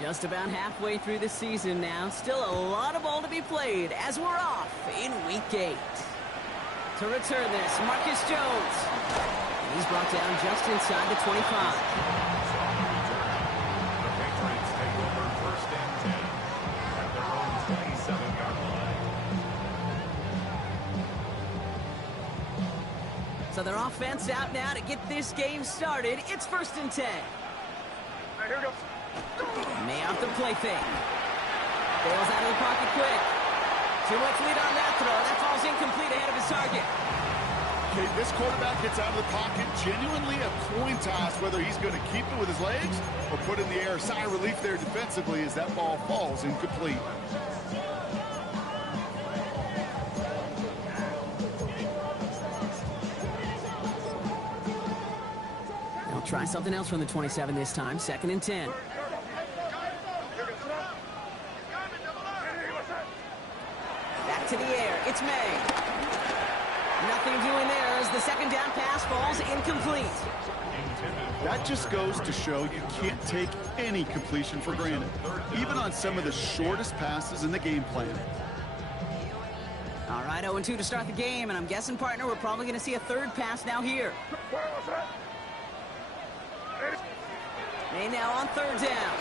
Just about halfway through the season now. Still a lot of ball to be played as we're off in Week 8. To return this, Marcus Jones. He's brought down just inside the 25. The Patriots take over 1st and 10 at their own 27-yard line. So their offense out now to get this game started. It's 1st and 10. Right, here we go. May off the play fake. Bails out of the pocket quick. Too much lead on that throw. That falls incomplete ahead of his target. Okay, this quarterback gets out of the pocket. Genuinely a coin toss whether he's going to keep it with his legs or put in the air. Sigh of relief there defensively as that ball falls incomplete. They'll try something else from the 27 this time. 2nd and 10. Back to the air. It's May. Nothing doing there as the 2nd down pass falls incomplete. That just goes to show you can't take any completion for granted, even on some of the shortest passes in the game plan. All right, 0-2 to start the game, and I'm guessing, partner, we're probably going to see a 3rd pass now here. May now on 3rd down.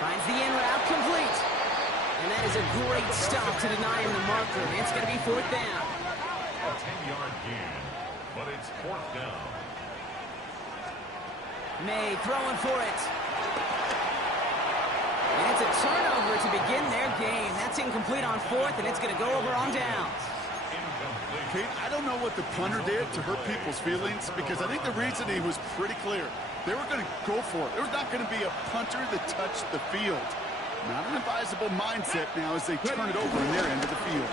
Finds the in route complete. And that is a great stop to deny him the marker. It's going to be 4th down. A 10-yard gain, but it's 4th down. May throwing for it. And it's a turnover to begin their game. That's incomplete on 4th, and it's going to go over on downs. Kate, I don't know what the punter did to hurt people's feelings because I think the reasoning was pretty clear. They were going to go for it. There was not going to be a punter that touched the field. Not an advisable mindset now as they turn it over in their end of the field.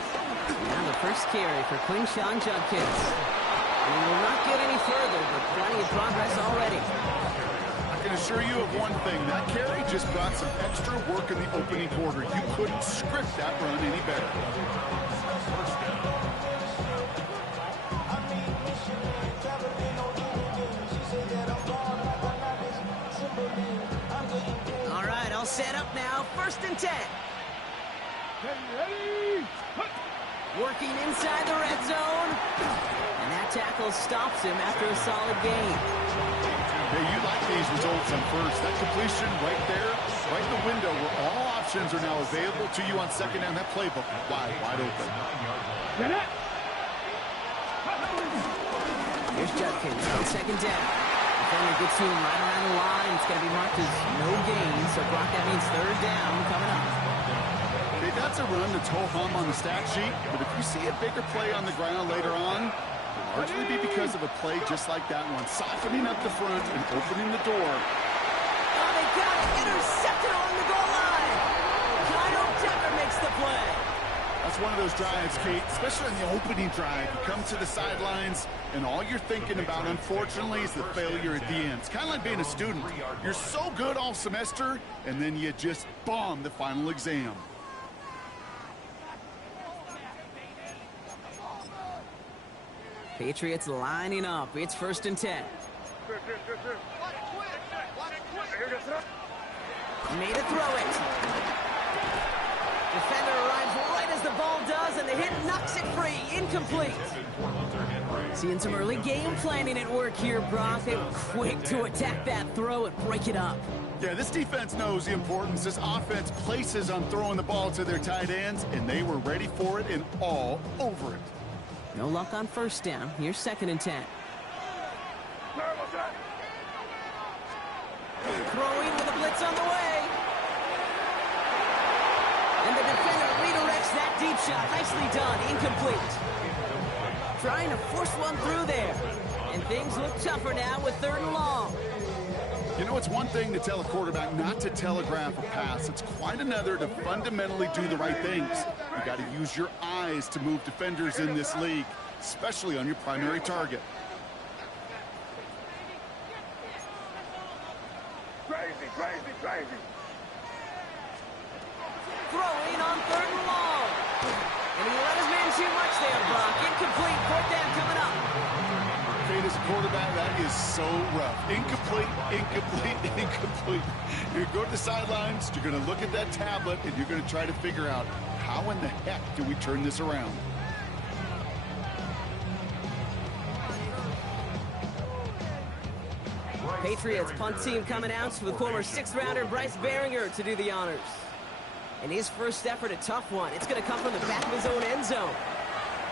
Now the first carry for Quinshawn Judkins. We will not get any further, but plenty of progress already. I can assure you of one thing. That carry just brought some extra work in the opening quarter. You couldn't script that run any better. All right, all set up now. 1st and 10. Working inside the red zone. And that tackle stops him after a solid gain. Hey, you like these results on 1st. That completion right there, right in the window where all options are now available to you on 2nd down. That playbook wide open. Here's Judkins on 2nd down. Defender gets to him right around the line. It's going to be marked as no gain. So, Brock, that means 3rd down coming up. Okay, that's a run that's ho-hum on the stat sheet. But if you see a bigger play on the ground later on, it'll largely be because of a play just like that one. Softening up the front and opening the door. Oh, they got it. Intercepted along the goal line. Kyle Decker makes the play. That's one of those drives, Kate, especially on the opening drive. You come to the sidelines, and all you're thinking about, unfortunately, is the failure at the end. It's kind of like being a student. You're so good all semester, and then you just bomb the final exam. Patriots lining up. It's 1st and 10. Made to throw it. Defender arrives right as the ball does, and the hit knocks it free. Incomplete. Seeing some early game planning at work here, Brock. They were quick to attack that throw and break it up. Yeah, this defense knows the importance this offense places on throwing the ball to their tight ends, and they were ready for it and all over it. No luck on 1st down. Here's 2nd and 10. Throwing with a blitz on the way. And the defender redirects that deep shot. Nicely done. Incomplete. Trying to force one through there. And things look tougher now with 3rd and long. You know, it's one thing to tell a quarterback not to telegraph a pass. It's quite another to fundamentally do the right things. You got to use your eyes to move defenders in this league, especially on your primary target. Crazy. Throwing on 3rd and long. And he let his man too much there, Brock. Incomplete. 4th down coming up. Kate, as a quarterback, that is so rough. Incomplete, incomplete, incomplete. You're going to go to the sidelines, you're going to look at that tablet, and you're going to try to figure out how in the heck do we turn this around. Patriots punt team coming out with former 6th-rounder Bryce Behringer to do the honors. And his first effort, a tough one. It's going to come from the back of his own end zone.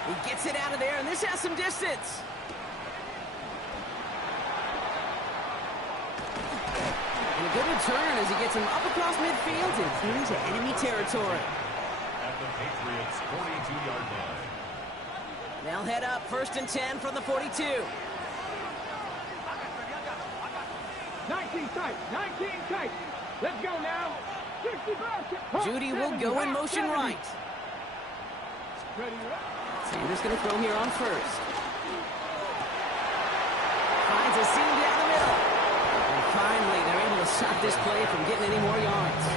He gets it out of there, and this has some distance. And a good return as he gets him up across midfield and into enemy territory. At the Patriots' 42-yard line. They'll head up 1st and 10 from the 42. 19 tight, 19 tight. Let's go now. 65. Judy will go in motion right. Sanders going to throw here on 1st. Finds a seam down the middle. And finally, they're able to stop this play from getting any more yards.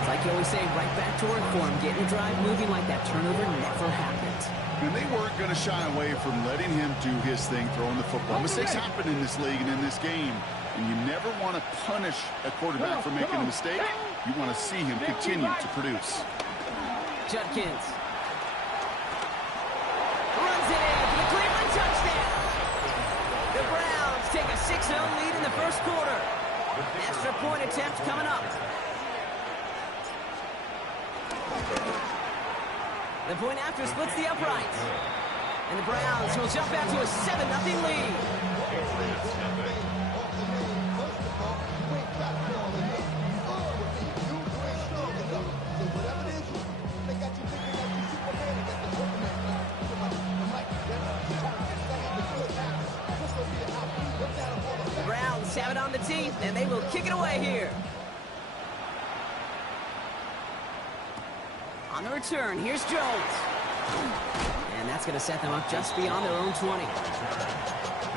It's like you always say, right back to work for him. Getting a drive moving like that turnover never happened. And they weren't going to shy away from letting him do his thing, throwing the football. Mistakes happen in this league and in this game. And you never want to punish a quarterback for making a mistake. You want to see him continue to produce. Judkins runs it in for the Cleveland touchdown. The Browns take a 6-0 lead in the first quarter. Extra point attempt coming up. The point after splits the uprights. And the Browns will jump out to a 7-0 lead. The Browns have it on the teeth, and they will kick it away here. On the return, here's Jones. And that's going to set them up just beyond their own 20. The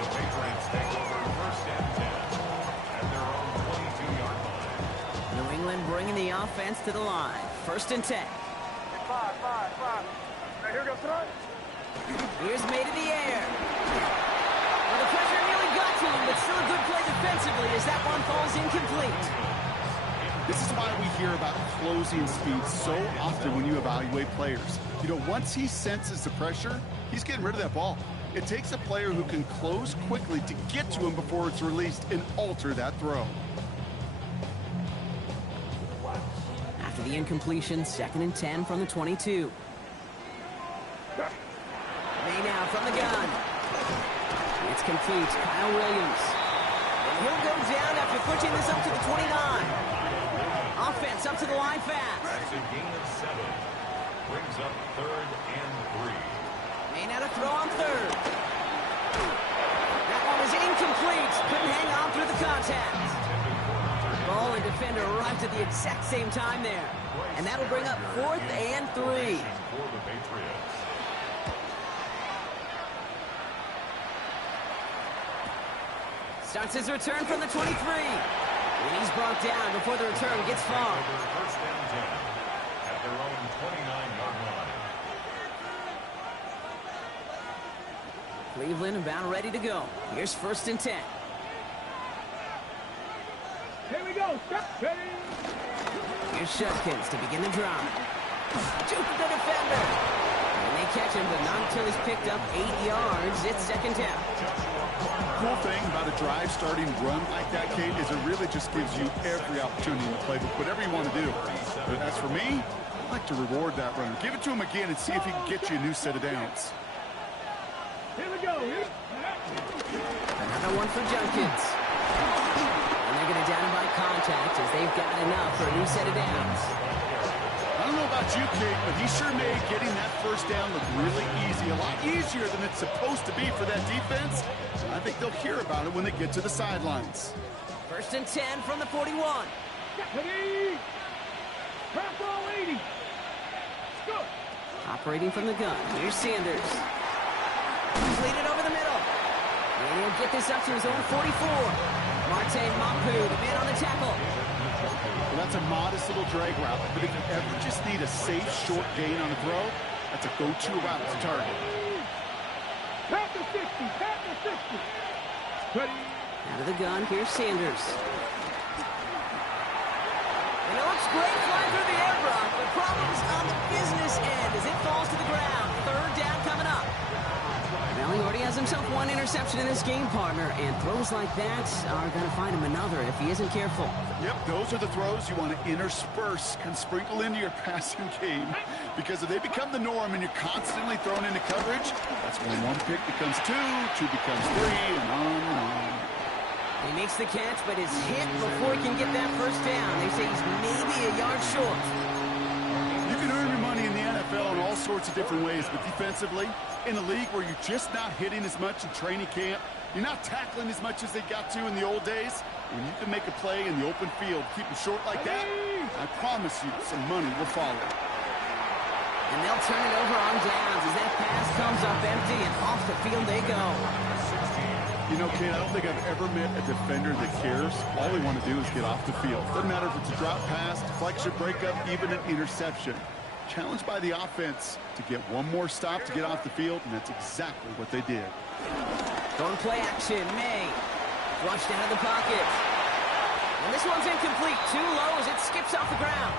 Patriots take over 1st and 10 at their own 22-yard line. New England bringing the offense to the line. 1st and 10. 5. Right here goes tonight. Here's made in the air. Well, the pressure nearly got to him, but still a good play defensively as that one falls incomplete. This is why we hear about closing speed so often when you evaluate players. You know, once he senses the pressure, he's getting rid of that ball. It takes a player who can close quickly to get to him before it's released and alter that throw. After the incompletion, 2nd and 10 from the 22. May now from the gun. It's complete. Kyle Williams. And he'll go down after pushing this up to the 29. Offense up to the line fast. That's a gain of 7. Brings up 3rd and 3. May now to throw on 3rd. That one was incomplete. Couldn't hang on through the contact. Ball and defender arrived at the exact same time there. And that'll bring up 4th and 3. For the Patriots. Starts his return from the 23. And he's brought down before the return gets far. Over 1st and 10 at their own 29-yard line. Cleveland about ready to go. Here's 1st and 10. Here we go. Stop. Ready. Here's Judkins to begin the drive. Juke the defender. And they catch him, but not until he's picked up 8 yards. It's 2nd down. Cool thing about a drive starting run like that, Kate, is it really just gives you every opportunity in the playbook, whatever you want to do. But as for me, I like to reward that runner. Give it to him again and see if he can get you a new set of downs. Here we go. Another one for Judkins. And they're going to down him by contact as they've got enough for a new set of downs. I don't know about you, Kate, but he sure made getting that 1st down look really easy. A lot easier than it's supposed to be for that defense. I think they'll hear about it when they get to the sidelines. 1st and 10 from the 41. Ready. Press all 80. Go. Operating from the gun. Here's Sanders. He's leading over the middle. And he'll get this up to his own 44. Marte Mapu, the man on the tackle. Well, that's a modest little drag route, but if you ever just need a safe, short gain on a throw, that's a go-to route to target. Pass the 60. 60. Ready. Out of the gun, here's Sanders. And it looks great flying through the air, Brock. The problem's on the business end as it falls to the ground. Third down coming up. Well, he already has himself one interception in this game, partner, and throws like that are going to find him another if he isn't careful. Yep, those are the throws you want to intersperse and sprinkle into your passing game, because if they become the norm and you're constantly thrown into coverage, that's when one pick becomes two becomes three, and on. He makes the catch, but is hit before he can get that first down. They say he's maybe a yard short. You can earn your money in the NFL in all sorts of different ways, but defensively, in a league where you're just not hitting as much in training camp, you're not tackling as much as they got to in the old days, when you can make a play in the open field, keep them short like that, I promise you some money will follow. And they'll turn it over on downs as that pass comes up empty, and off the field they go. You know, kid, I don't think I've ever met a defender that cares. All they want to do is get off the field. Doesn't matter if it's a drop pass, deflection, breakup, even an interception. Challenged by the offense to get one more stop to get off the field, and that's exactly what they did. Going play action, May. Flushed out of the pocket. And this one's incomplete. Too low as it skips off the ground.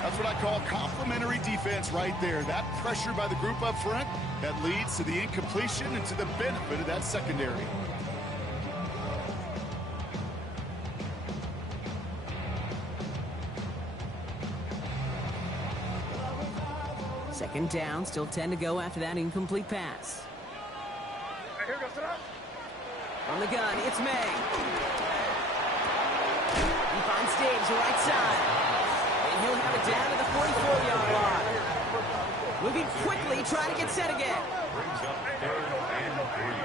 That's what I call complimentary defense right there. That pressure by the group up front, that leads to the incompletion and to the benefit of that secondary. Second down, still 10 to go after that incomplete pass. On the gun, it's May. He finds Dave's right side. And he'll have it down to the 44-yard line. Moving quickly, trying to get set again. Brings up 3rd and 3.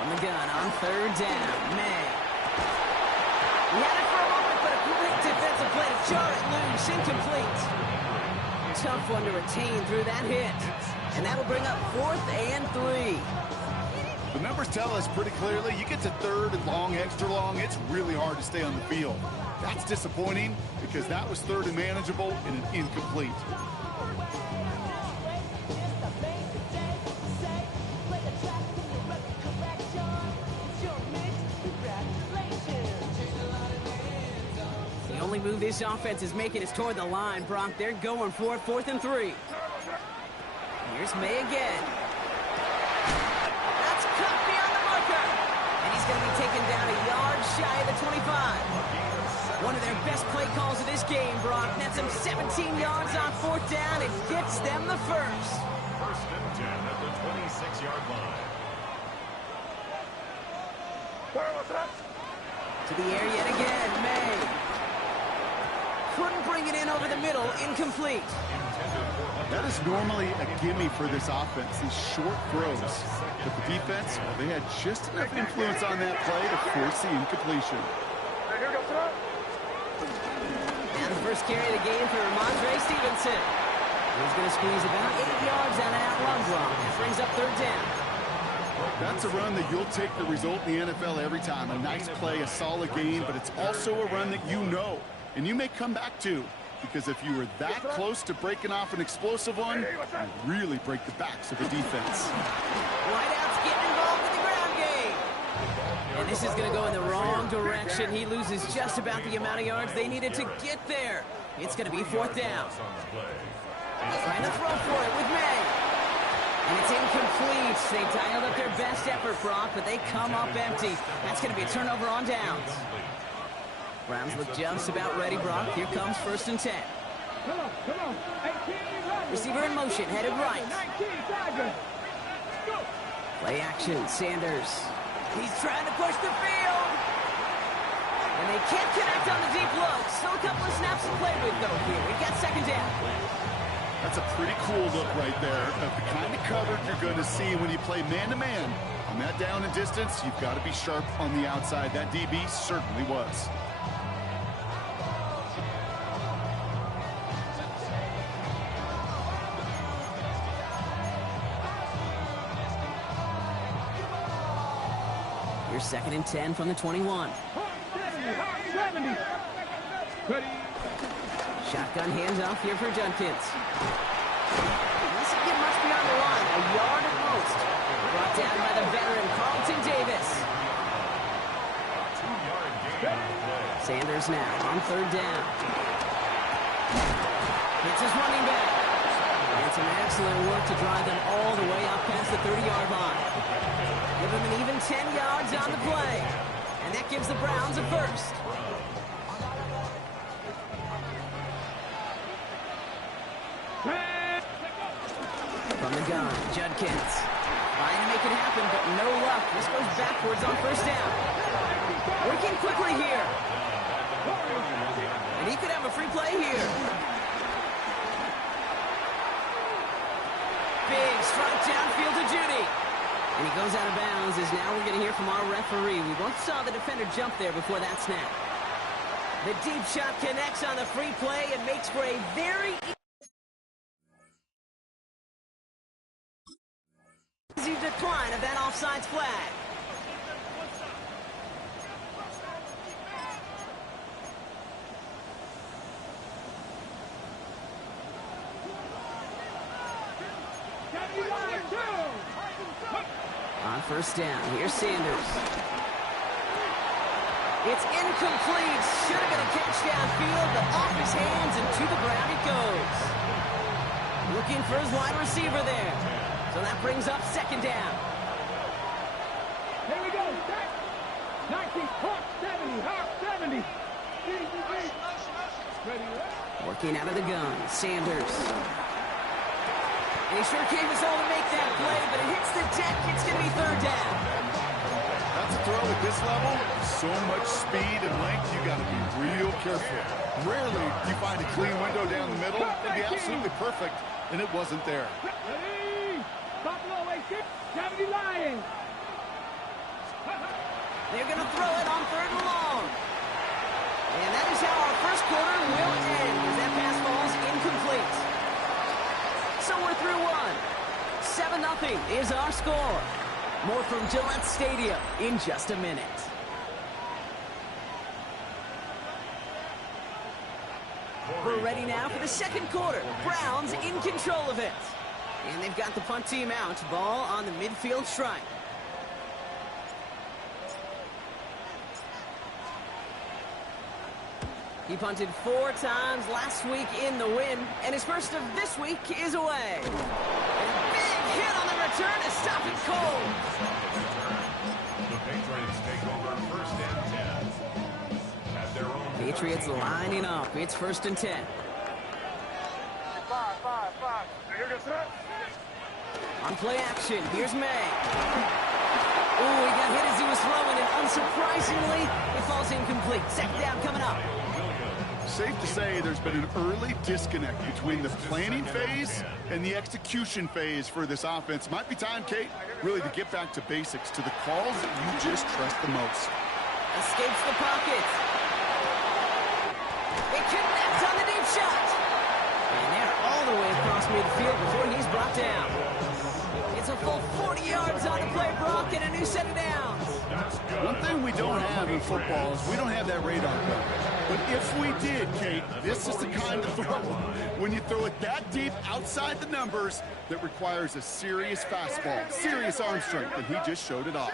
On the gun, on 3rd down, May. He had it for a moment, but a great defensive play to jar it loose, incomplete. Tough one to retain through that hit. And that'll bring up 4th and 3. The numbers tell us pretty clearly, you get to 3rd and long, extra long, it's really hard to stay on the field. That's disappointing because that was 3rd and manageable and an incomplete. The only move this offense is making is toward the line, Brock. They're going for it, 4th and 3. Here's May again. That's cut beyond the marker. And he's going to be taken down a yard shy of the 25. One of their best play calls of this game, Brock. Nets them 17 yards on 4th down and gets them the first. 1st and 10 at the 26-yard line. To the air yet again, May. Couldn't bring it in over the middle, incomplete. That is normally a gimme for this offense, these short throws. But the defense, well, they had just enough influence on that play to force the incompletion. And the first carry of the game for Ramondre Stevenson. He's going to squeeze about 8 yards on an out-run block. That brings up 3rd down. That's a run that you'll take the result in the NFL every time. A nice play, a solid game, but it's also a run that you know, and you may come back to. Because if you were that close to breaking off an explosive one, you really break the backs of the defense. Wideout's getting involved in the ground game. And this is going to go in the wrong direction. He loses just about the amount of yards they needed to get there. It's going to be 4th down. Trying to throw for it with May. And it's incomplete. They dialed up their best effort, Brock, but they come up empty. That's going to be a turnover on downs. Browns look just about ready, Brock. Here comes 1st and 10. Come on. 18, Receiver in motion, headed right. 19, Tiger. Go. Play action, Sanders. He's trying to push the field. And they can't connect on the deep look. Still a couple of snaps to play with, though, here. We got 2nd down. That's a pretty cool look right there of the kind of coverage you're going to see when you play man-to-man. On that down and distance, you've got to be sharp on the outside. That DB certainly was. Here's 2nd and 10 from the 21. 70. Ready. Shotgun handoff here for Judkins. Doesn't get much Sanders now on third down. It's his running back. And some excellent work to drive them all the way up past the 30-yard line. Give them an even 10 yards on the play. And that gives the Browns a first. From the gun, Judkins. Trying to make it happen, but no luck. This goes backwards on first down. Working quickly here. And he could have a free play here. Big strike downfield to Judy. And he goes out of bounds as now we're going to hear from our referee. We both saw the defender jump there before that snap. The deep shot connects on the free play and makes for a very easy decline of that offsides flag. On first down, here's Sanders. It's incomplete. Should have been a catch downfield, but off his hands and to the ground it goes. Looking for his wide receiver there. So that brings up second down. Here we go. 90, Hawk 70, Hawk 70. Working out of the gun, Sanders. And he sure gave us all to make that play, but it hits the deck. It's going to be third down. That's a throw at this level. So much speed and length, you got to be real careful. Rarely do you find a clean window down the middle. It'd be absolutely perfect, and it wasn't there. Ready? Buffalo 70 Lions. They're going to throw it on third and long. And that is how our first quarter will end as that pass falls incomplete. So we're through one. 7-0 is our score. More from Gillette Stadium in just a minute. We're ready now for the second quarter. Browns in control of it. And they've got the punt team out. Ball on the midfield stripe. He punted 4 times last week in the win, and his first of this week is away. And a big hit on the return to stop it cold. The Patriots take over first and 10 at their own. Patriots lining up. It's first and 10. On play action, here's May. Ooh, he got hit as he was throwing, and unsurprisingly, it falls incomplete. Second down coming up. Safe to say there's been an early disconnect between the planning phase and the execution phase for this offense. Might be time, Kate, really to get back to basics, to the calls that you just trust the most. Escapes the pocket. It connects on the deep shot. And they're all the way across midfield before he's brought down. It's a full 40 yards on the play, Brock, and a new set of downs. One thing we don't have in football is we don't have that radar gun. But if we did, Kate, this is the kind of throw, when you throw it that deep outside the numbers, that requires a serious fastball, serious arm strength, and he just showed it off.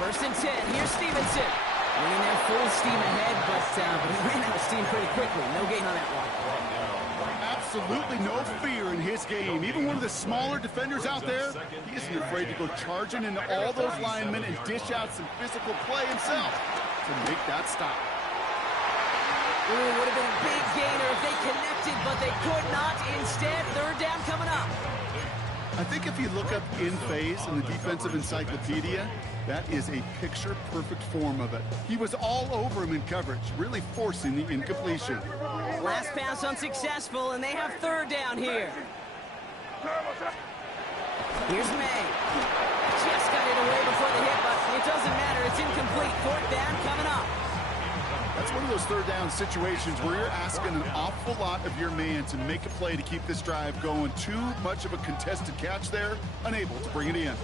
First and 10, here's Stevenson. Winning there full steam ahead, but he ran out of steam pretty quickly. No gain on that one. Absolutely no fear in his game. Even one of the smaller defenders out there, he isn't afraid to go charging into all those linemen and dish out some physical play himself to make that stop. Ooh, would have been a big gainer if they connected, but they could not. Instead, third down coming up. I think if you look up in phase in the defensive encyclopedia, that is a picture-perfect form of it. He was all over him in coverage, really forcing the incompletion. Last pass unsuccessful, and they have third down here. Here's May. Just got it away before the hit, but it doesn't matter. It's incomplete. Fourth down coming up. That's one of those third down situations where you're asking an awful lot of your man to make a play to keep this drive going. Too much of a contested catch there, unable to bring it in.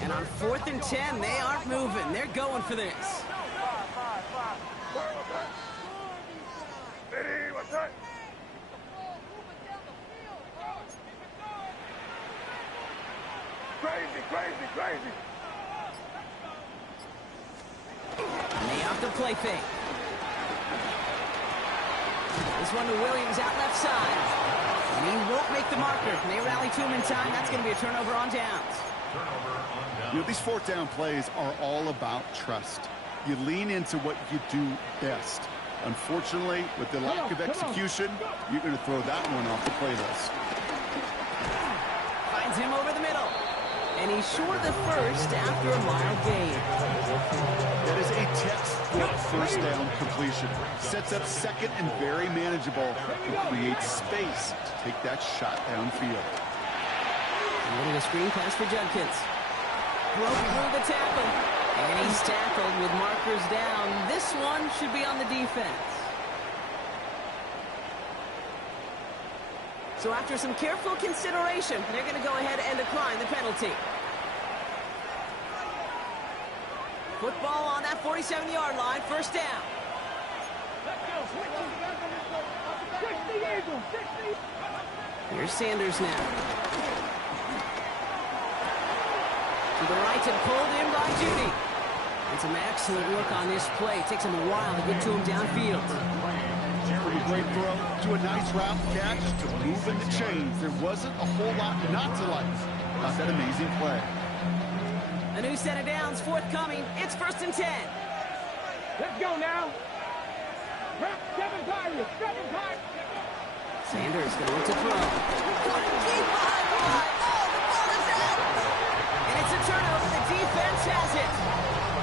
And on fourth and 10, they aren't moving. They're going for this. Crazy, crazy, crazy. And they off the play fake. This one to Williams out left side. And he won't make the marker. And they rally to him in time. That's going to be a turnover on downs. You know, these fourth down plays are all about trust. You lean into what you do best. Unfortunately, with the lack of execution, you're going to throw that one off the play list. Finds him over the middle. And he's short of the first after a mile gain. That is a textbook first down completion. Sets up second and very manageable and creates space to take that shot downfield. Winning a screen pass for Judkins. Broke through the tackle. And he's tackled with markers down. This one should be on the defense. So after some careful consideration, they're going to go ahead and decline the penalty. Football on that 47-yard line, first down. Let's go. 60 Eagles, 60. Here's Sanders now. To the right and pulled in by Judy. And some excellent work on this play. It takes him a while to get to him downfield. From a great throw to a nice route catch to moving the chains. There wasn't a whole lot not to like about that amazing play. A new set of downs forthcoming. It's 1st and 10. Let's go now. 7 Pirates, 7 Pirates. Sanders going to look to throw. Deep behind the line. Oh, the ball is out. And it's a turnover. The defense has it.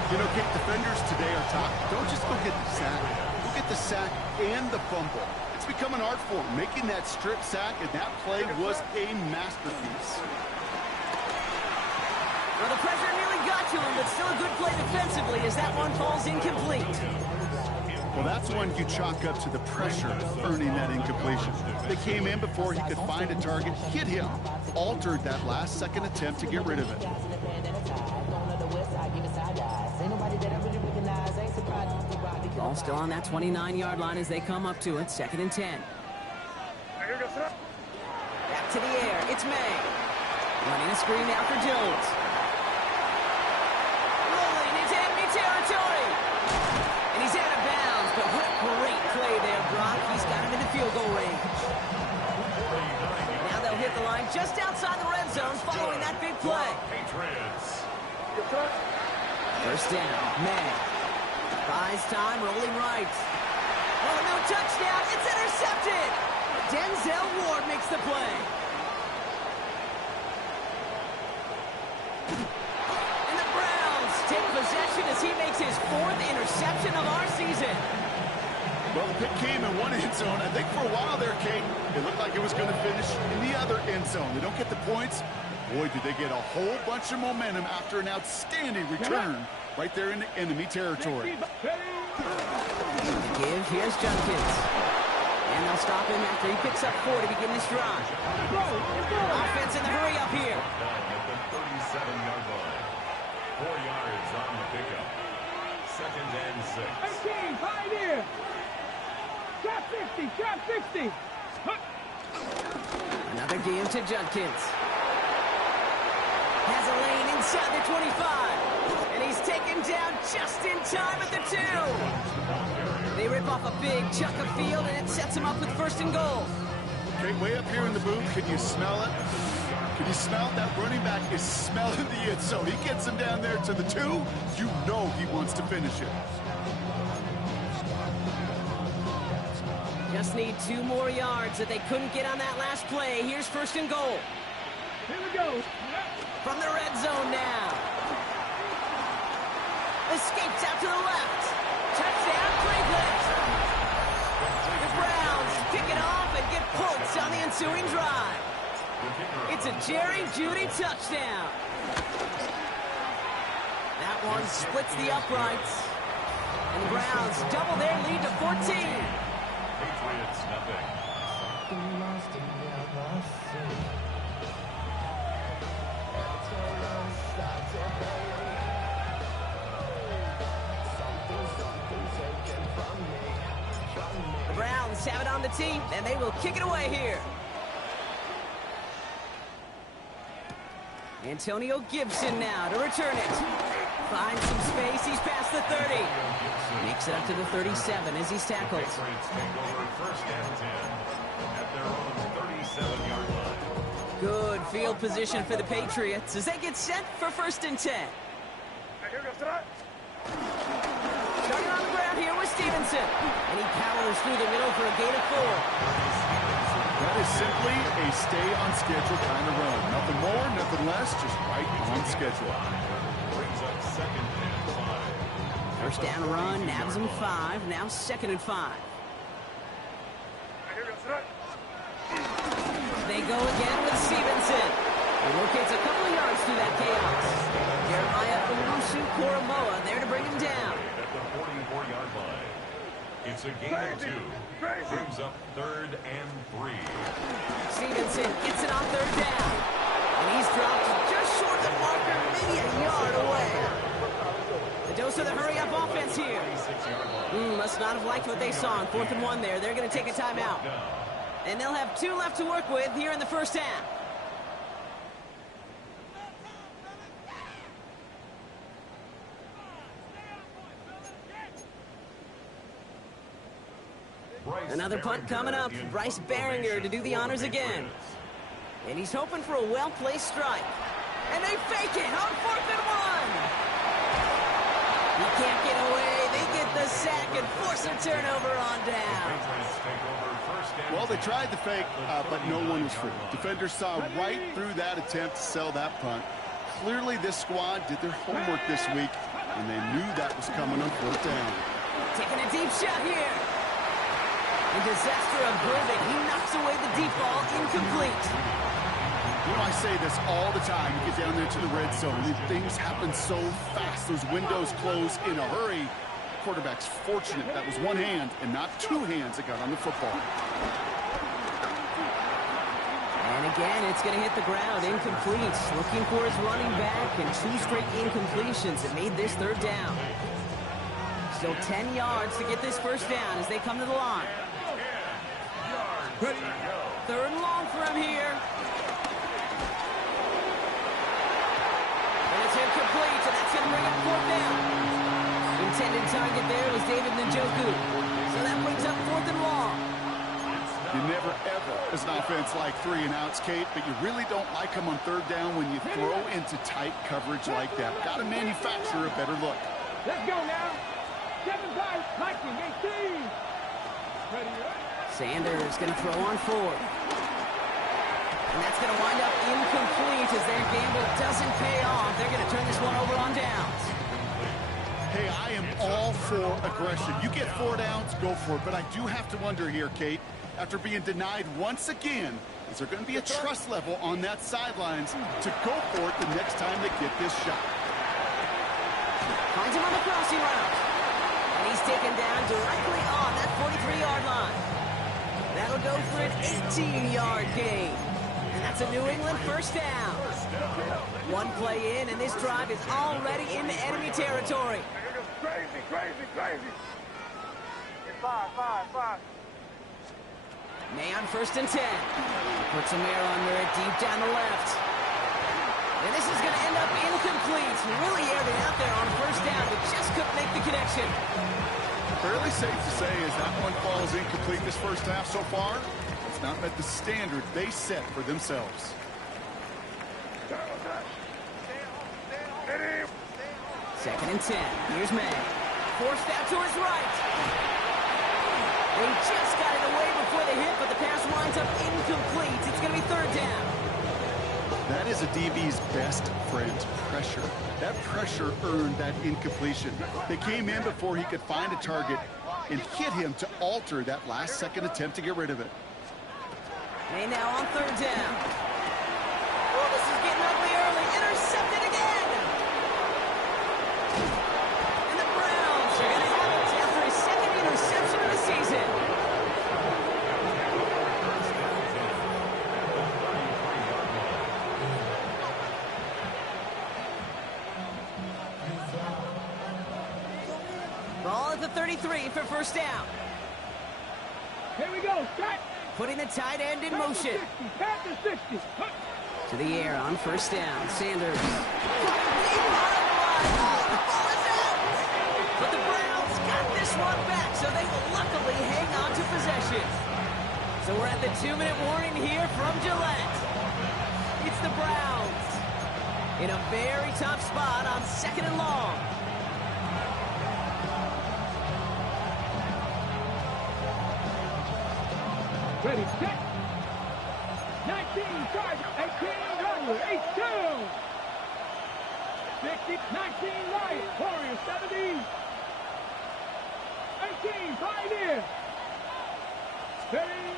You know, Kate, defenders today are top. Don't just go get the sack. Go get the sack and the fumble. It's become an art form. Making that strip sack and that play was a masterpiece. Well, the pressure nearly got to him, but still a good play defensively as that one falls incomplete. Well, that's one you chalk up to the pressure earning that incompletion. They came in before he could find a target, hit him, altered that last-second attempt to get rid of it. Ball still on that 29-yard line as they come up to it, 2nd and 10. Back to the air, it's May. Running a screen now for Jones. Rolling into enemy territory. And he's out of bounds, but what a great play there, Brock. He's got him in the field goal range. Now they'll hit the line just outside the red zone following that big play. First down, May. Buys time, rolling right. Oh, no touchdown. It's intercepted. Denzel Ward makes the play. And the Browns take possession as he makes his 4th interception of our season. Well, the pick came in one end zone. I think for a while there, Kate, it looked like it was going to finish in the other end zone. They don't get the points. Boy, did they get a whole bunch of momentum after an outstanding return right there in the enemy territory. Give, here's Judkins. And they'll stop him after he picks up 4 to begin this drive. Offense in the hurry up here. At the 37-yard line. 4 yards on the pickup. 2nd and 6. 18, Pioneer. Shot 60, shot 60. Another game to Judkins. Has a lane inside the 25. And he's taken down just in time at the 2. They rip off a big chunk of field, and it sets him up with 1st and goal. Okay, way up here in the booth, can you smell it? Can you smell that running back is smelling the end zone? He gets him down there to the 2. You know he wants to finish it. Just need 2 more yards that they couldn't get on that last play. Here's 1st and goal. Here we go. From the red zone now. Escapes out to the left. Touchdown, Cleveland. The Browns pick it off and get points on the ensuing drive. It's a Jerry Jeudy touchdown. That one splits the uprights. And the Browns double their lead to 14. Patriots nothing. The Browns have it on the tee, and they will kick it away here. Antonio Gibson now to return it. Finds some space. He's past the 30. Makes it up to the 37 as he's tackled. Patriots take over first and 10 at their own 37-yard line. Good field position for the Patriots as they get set for first and 10. Starting on the ground here with Stevenson. And he powers through the middle for a gain of 4. That is simply a stay-on-schedule kind of run. Nothing more, nothing less, just right on schedule. Brings up second and 5. First down run, nabs him 5. Now second and 5. They go again with Stevenson. He locates a couple of yards through that chaos. Jeremiah Owusu-Koramoah there to bring him down. At the 44-yard line. It's a gain of 2. Brings up third and 3. Stevenson gets it on third down. And he's dropped just short of the marker, maybe a yard away. The dose of the hurry-up offense here. Must not have liked what they saw on 4th and 1 there. They're going to take a timeout. And they'll have 2 left to work with here in the first half. Another punt coming up. Bryce Behringer to do the honors again. And he's hoping for a well-placed strike. And they fake it on 4th and 1. He can't get away. They get the sack and force a turnover on down. Well, they tried the fake, but no one was free. Defenders saw right through that attempt to sell that punt. Clearly, this squad did their homework this week, and they knew that was coming on 4th down. Taking a deep shot here. And disaster averted. He knocks away the deep ball, incomplete. You know, I say this all the time. You get down there to the red zone, and things happen so fast. Those windows close in a hurry. Quarterback's fortunate that was one hand and not 2 hands that got on the football. And again, it's going to hit the ground, incomplete. Looking for his running back, and 2 straight incompletions that made this 3rd down. Still 10 yards to get this first down as they come to the line. 3rd and long for him here. And it's incomplete, and that's going to bring up 4th down. Intended target there was David Njoku. So that brings up 4th and long. You never, ever, as an offense, like 3 and outs, Kate, but you really don't like them on 3rd down when you throw into tight coverage like that. Got to manufacture a better look. Let's go now. 7 guys, 19, 18. Ready, Sanders going to throw on 4th. And that's going to wind up incomplete as their gamble doesn't pay off. They're going to turn this one over on downs. Hey, I am all for aggression. You get 4 downs, go for it. But I do have to wonder here, Kate, after being denied once again, is there going to be a trust level on that sidelines to go for it the next time they get this shot? Finds him on the crossing route. And he's taken down directly on that 43-yard line. That'll go for an 18-yard gain. And that's a New England first down. 1 play in, and this drive is already into enemy territory. Crazy, crazy, crazy. 5. May on 1st and 10. Puts some air under it deep down the left. And this is going to end up incomplete. Really aired it out there on 1st down, but just couldn't make the connection. Fairly safe to say as that one falls incomplete this first half so far, it's not met the standard they set for themselves. Second and 10. Here's May. Forced out to his right. They just got it away before they hit, but the pass winds up incomplete. It's going to be 3rd down. That is a DB's best friend, pressure. That pressure earned that incompletion. They came in before he could find a target and hit him to alter that last-second attempt to get rid of it. May now on 3rd down. Oh, this is getting ugly early. Intercepted again. And the Browns are going to have it after his 2nd interception of the season. Ball at the 33 for first down. Here we go, set. Putting the tight end in motion. Pass to 60. To the air on first down. Sanders. But the Browns got this one back, so they will luckily hang on to possession. So we're at the 2-minute warning here from Gillette. It's the Browns in a very tough spot on 2nd and long. Ready, set. 19, charge, 18, run, 8-2. 60, 19, right, Warriors 70. 18, Pioneer. Steady.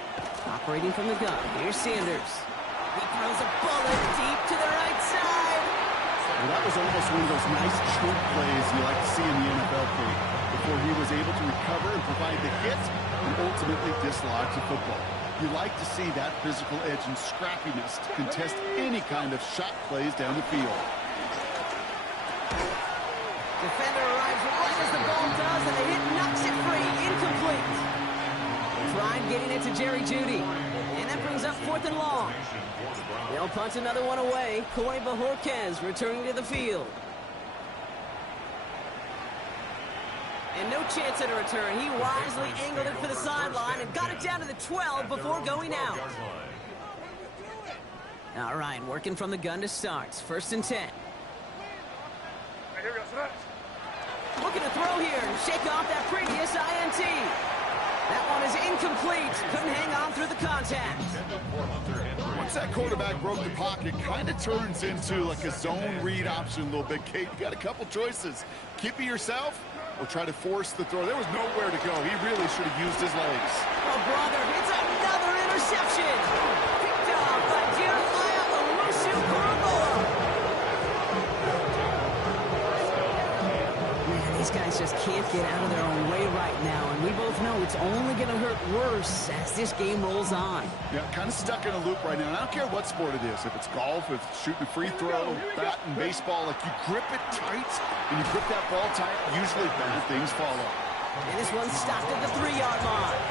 Operating from the gun. Here's Sanders. He throws a bullet deep to the right side. Well, that was almost one of those nice choke plays you like to see in the NFL play before he was able to recover and provide the hit and ultimately dislodge the football. You like to see that physical edge and scrappiness to contest any kind of shot plays down the field. Defender arrives right as the ball does, and the hit knocks it free. Incomplete. Tried getting it to Jerry Jeudy, and that brings up 4th and long. They'll punt another one away. Corey Bajorquez returning to the field. And no chance at a return. He wisely angled it for the sideline and got it down to the 12 before going out. All right, working from the gun to start. 1st and 10. Looking to throw here and shake off that previous INT. That one is incomplete. Couldn't hang on through the contact. Once that quarterback broke the pocket, kind of turns into like a zone read option a little bit. Kate, you got a couple choices. Keep it yourself or try to force the throw. There was nowhere to go. He really should have used his legs. Oh, brother, it's another interception. Picked off by Jeremiah Owusu-Koramoah. Man, these guys just can't get out of their own way right now, and we both know it's only going to hurt worse as this game rolls on. Yeah, kind of stuck in a loop right now. And I don't care what sport it is. If it's golf, if it's shooting a free throw, bat and baseball, like you grip it tight and you grip that ball tight, usually bad things follow. And this one stopped at the 3-yard line.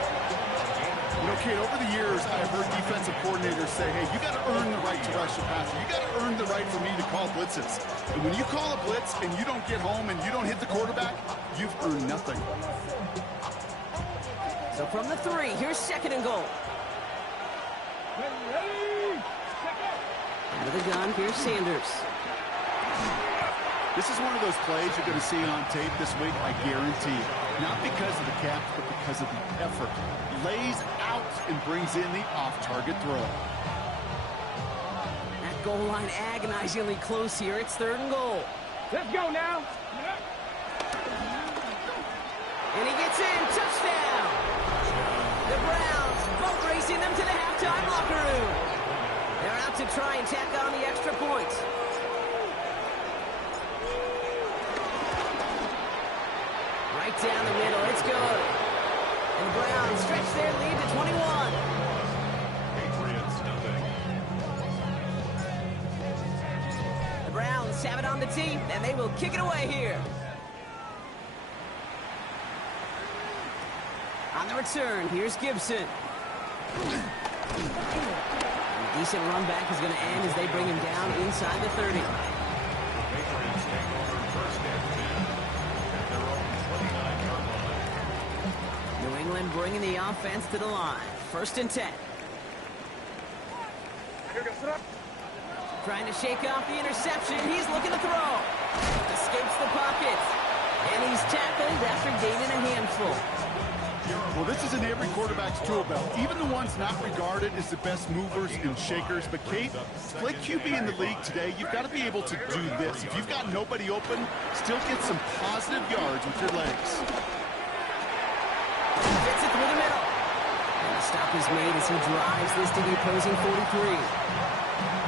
You know, Kate, over the years, I've heard defensive coordinators say, hey, you got to earn the right to rush the passer. You got to earn the right for me to call blitzes. And when you call a blitz and you don't get home and you don't hit the quarterback, you've earned nothing. So from the 3, here's 2nd and goal. Out of the gun, here's Sanders. This is one of those plays you're going to see on tape this week, I guarantee. Not because of the catch, but because of the effort. Lays out and brings in the off-target throw. That goal line agonizingly close here. It's 3rd and goal. Let's go now. And he gets in. Touchdown. The Browns boat racing them to the halftime locker room. They're out to try and tack on the extra point. Right down the middle. It's good. And the Browns stretch their lead to 21. Patriots, nothing. The Browns have it on the tee, and they will kick it away here. On the return, here's Gibson. A decent run back is going to end as they bring him down inside the 30. Patriots take over 1st and 10 at their own 29-yard line. New England bringing the offense to the line. 1st and 10. Trying to shake off the interception. He's looking to throw. Escapes the pocket. And he's tackled after gaining a handful. Well, this is in every quarterback's tool belt, even the ones not regarded as the best movers and shakers. But, Kate, to play QB in the league today, you've got to be able to do this. If you've got nobody open, still get some positive yards with your legs. Gets it through the middle. And the stop is made as he drives this to the opposing 43.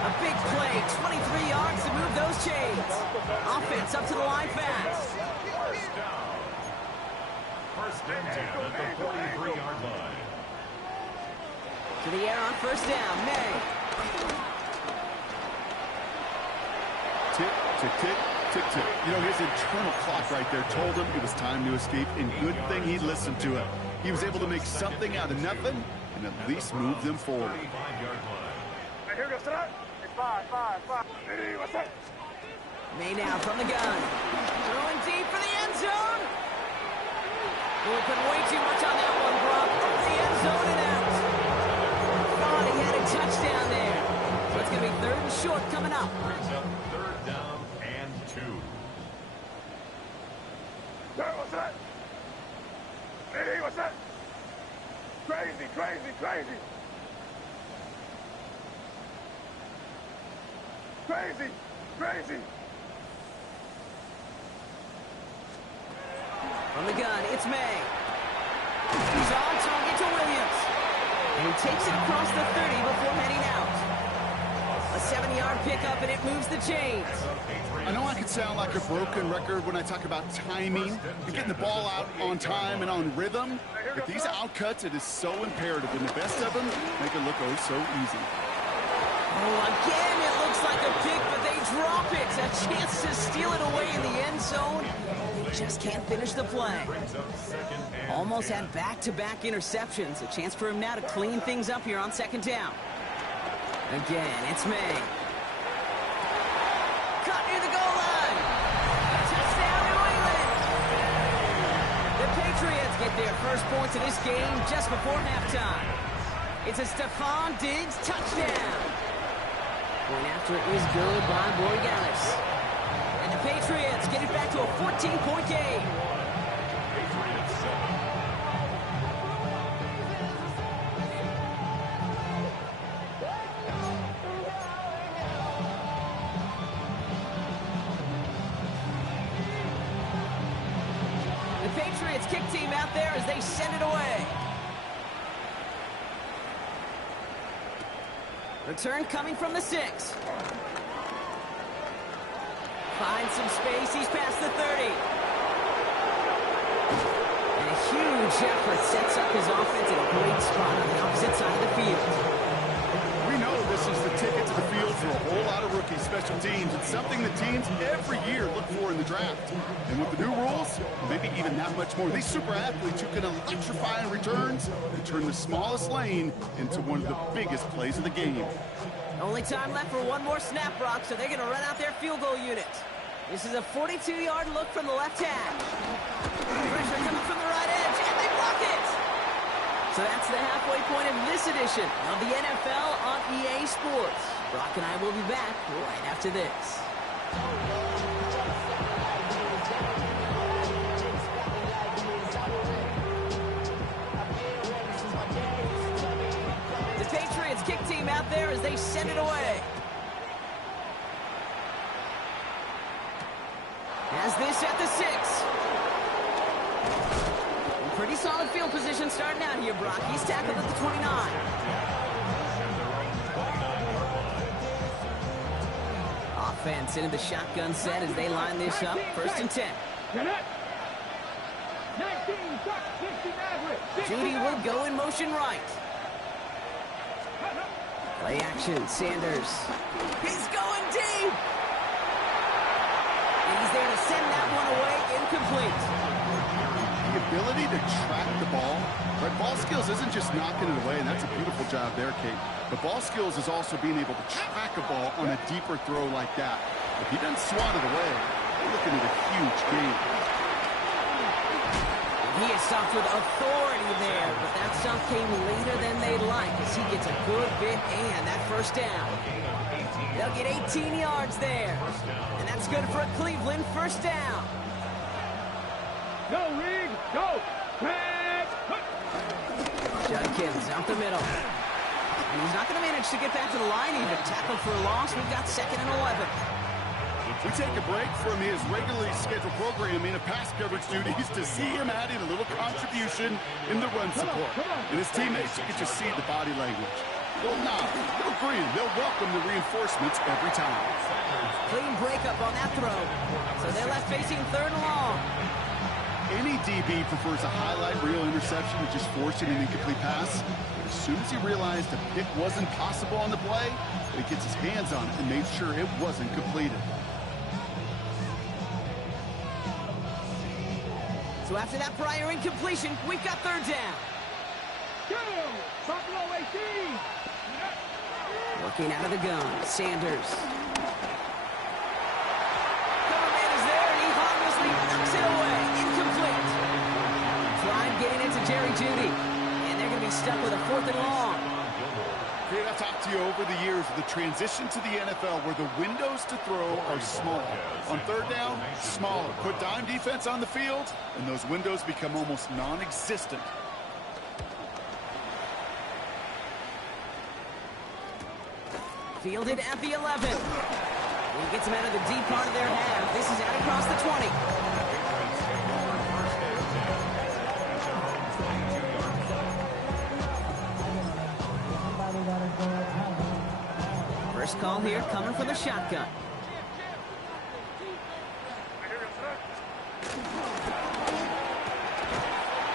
A big play, 23 yards to move those chains. Offense up to the line fast. First down. 1st and 10 at the 43-yard line. To the air on 1st down, May. Tick, tick, tick, tick, tick. You know, his internal clock right there told him it was time to escape, and good thing he listened to it. He was able to make something out of nothing and at least move them forward. 35-yard line. May now from the gun. Throwing deep for the end zone. Oh, he put way too much on that one, Brock. Over the end zone and out. Thought he had a touchdown there. So it's going to be 3rd and short coming up. Brings up 3rd down and 2. What's that? Hey, what's that? Crazy, crazy, crazy. Crazy, crazy. From the gun, it's May. He's on target to Williams. And he takes it across the 30 before heading out. A 7-yard pickup, and it moves the chains. I know I can sound like a broken record when I talk about timing and getting the ball out on time and on rhythm, but these outcuts, it is so imperative, and the best of them make it look oh so easy. Oh, again, it looks like a pick, but they drop it. A chance to steal it away in the end zone. They just can't finish the play. Almost had back-to-back interceptions. A chance for him now to clean things up here on 2nd down. Again, it's May. Cut near the goal line. Touchdown, New England. The Patriots get their first points of this game just before halftime. It's a Stephon Diggs touchdown. Going after it is good by Borregales. And the Patriots get it back to a 14-point game. Patriots 7. The Patriots kick team out there as they send it away. Return coming from the 6. Finds some space. He's past the 30. And a huge effort sets up his offense in a great spot on the opposite side of the field. We know this is the ticket to the field for a whole lot of rookie special teams. It's something the teams every year look for in the draft. And with the new rules, maybe even that much more. These super athletes who can electrify in returns and turn the smallest lane into one of the biggest plays of the game. Only time left for one more snap, Brock, so they're going to run out their field goal unit. This is a 42-yard look from the left hash. Pressure coming from the right edge, and they block it! So that's the halfway point of this edition of the NFL on EA Sports. Brock and I will be back right after this. The Patriots kick team out there as they send it away. Has this at the 6. Pretty solid field position starting out here, Brock. He's tackled at the 29. Offense into the shotgun set as they line this up. 1st and 10. Judy will go in motion right. Play action, Sanders. He's going deep. He's there to send that one away, incomplete. The ability to track the ball, right? Ball skills isn't just knocking it away, and that's a beautiful job there, Kate. But ball skills is also being able to track a ball on a deeper throw like that. If he doesn't swat it away, we're looking at a huge game. He is stopped with authority there, but that stop came later than they'd like as he gets a good bit and that 1st down. They'll get 18 yards there, and that's good for a Cleveland 1st down. Go, Rig, go! Tag! Judkins out the middle. And he's not going to manage to get back to the line even. Tackled for a loss. We've got 2nd and 11. We take a break from his regularly scheduled programming of pass coverage duties to see him adding a little contribution in the run support. And his teammates, you can just see the body language. They'll nod, they'll grin, they'll welcome the reinforcements every time. Clean breakup on that throw. So they're left facing 3rd and long. Any DB prefers a highlight reel interception to just forcing an incomplete pass. But as soon as he realized a pick wasn't possible on the play, he gets his hands on it and made sure it wasn't completed. So after that prior incompletion, we've got 3rd down. Go! Buffalo 18! Working out of the gun, Sanders. Cover man is there, and he harmlessly knocks it away. Incomplete. Prime getting it to Jerry Jeudy. And they're going to be stuck with a 4th and long. Dave, I've talked to you over the years of the transition to the NFL where the windows to throw are small. On 3rd down, smaller. Put dime defense on the field, and those windows become almost non-existent. Fielded at the 11. He gets him out of the deep part of their half. This is out across the 20. First call here coming from the shotgun.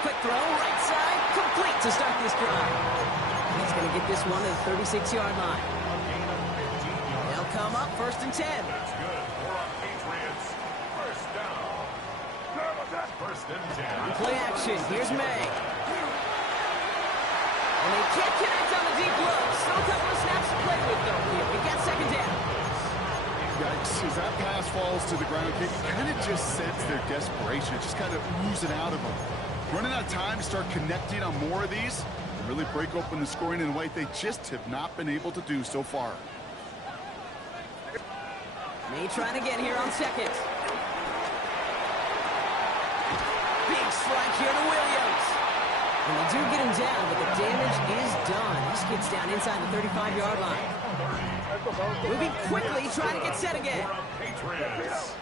Quick throw, right side, complete to start this drive. He's going to get this one to the 36-yard line. They'll come up 1st and 10. That's good for our Patriots. First down. First and 10. On play action, here's May. And they can't connect on the deep look. Still a couple of snaps to play with, though. Here, we got 2nd down. Yikes, as that pass falls to the ground, you kind of just sense their desperation. It just kind of oozing out of them. Running out of time to start connecting on more of these and really break open the scoring in a way they just have not been able to do so far. May trying again here on 2nd. Big strike here to Williams. And they do get him down, but the damage is done. This gets down inside the 35-yard line. Moving quickly, trying to get set again. Patriots.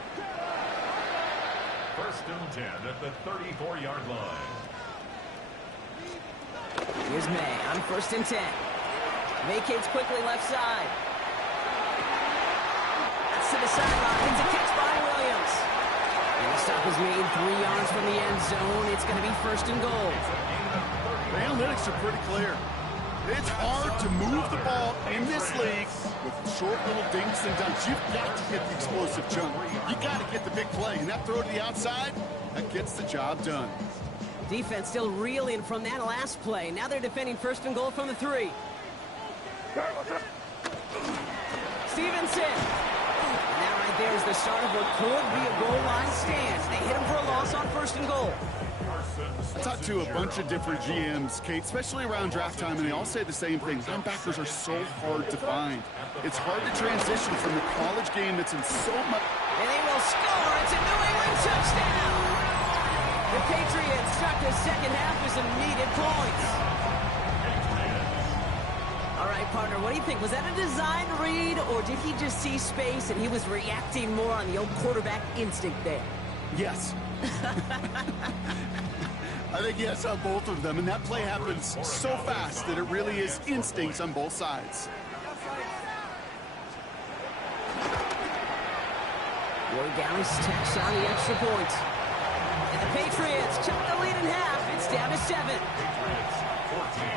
First and 10 at the 34-yard line. Here's May on 1st and 10. Vacates quickly left side. That's to the sideline. It's a catch by Williams. And the stop is made 3 yards from the end zone. It's going to be 1st and goal. The analytics are pretty clear. It's hard to move the ball in this league with short little dinks and dunks. You've got to get the explosive jump. You got to get the big play. And that throw to the outside, that gets the job done. Defense still reeling from that last play. Now they're defending 1st and goal from the 3. Stevenson. And that right there is the start of what could be a goal line stand. They hit him for a loss on 1st and goal. I talked to a bunch of different GMs, Kate, especially around draft time, and they all say the same thing. Linebackers are so hard to find. It's hard to transition from the college game that's in so much. And they will score. It's a New England touchdown. The Patriots start the 2nd half with some needed points. All right, partner, what do you think? Was that a design read, or did he just see space and he was reacting more on the old quarterback instinct there? Yes. I think yes on both of them, and that play happens so fast that it really is instincts on both sides. Roy Gallis tacks on the extra point. And the Patriots cut the lead in half. It's down to 7. Patriots 14.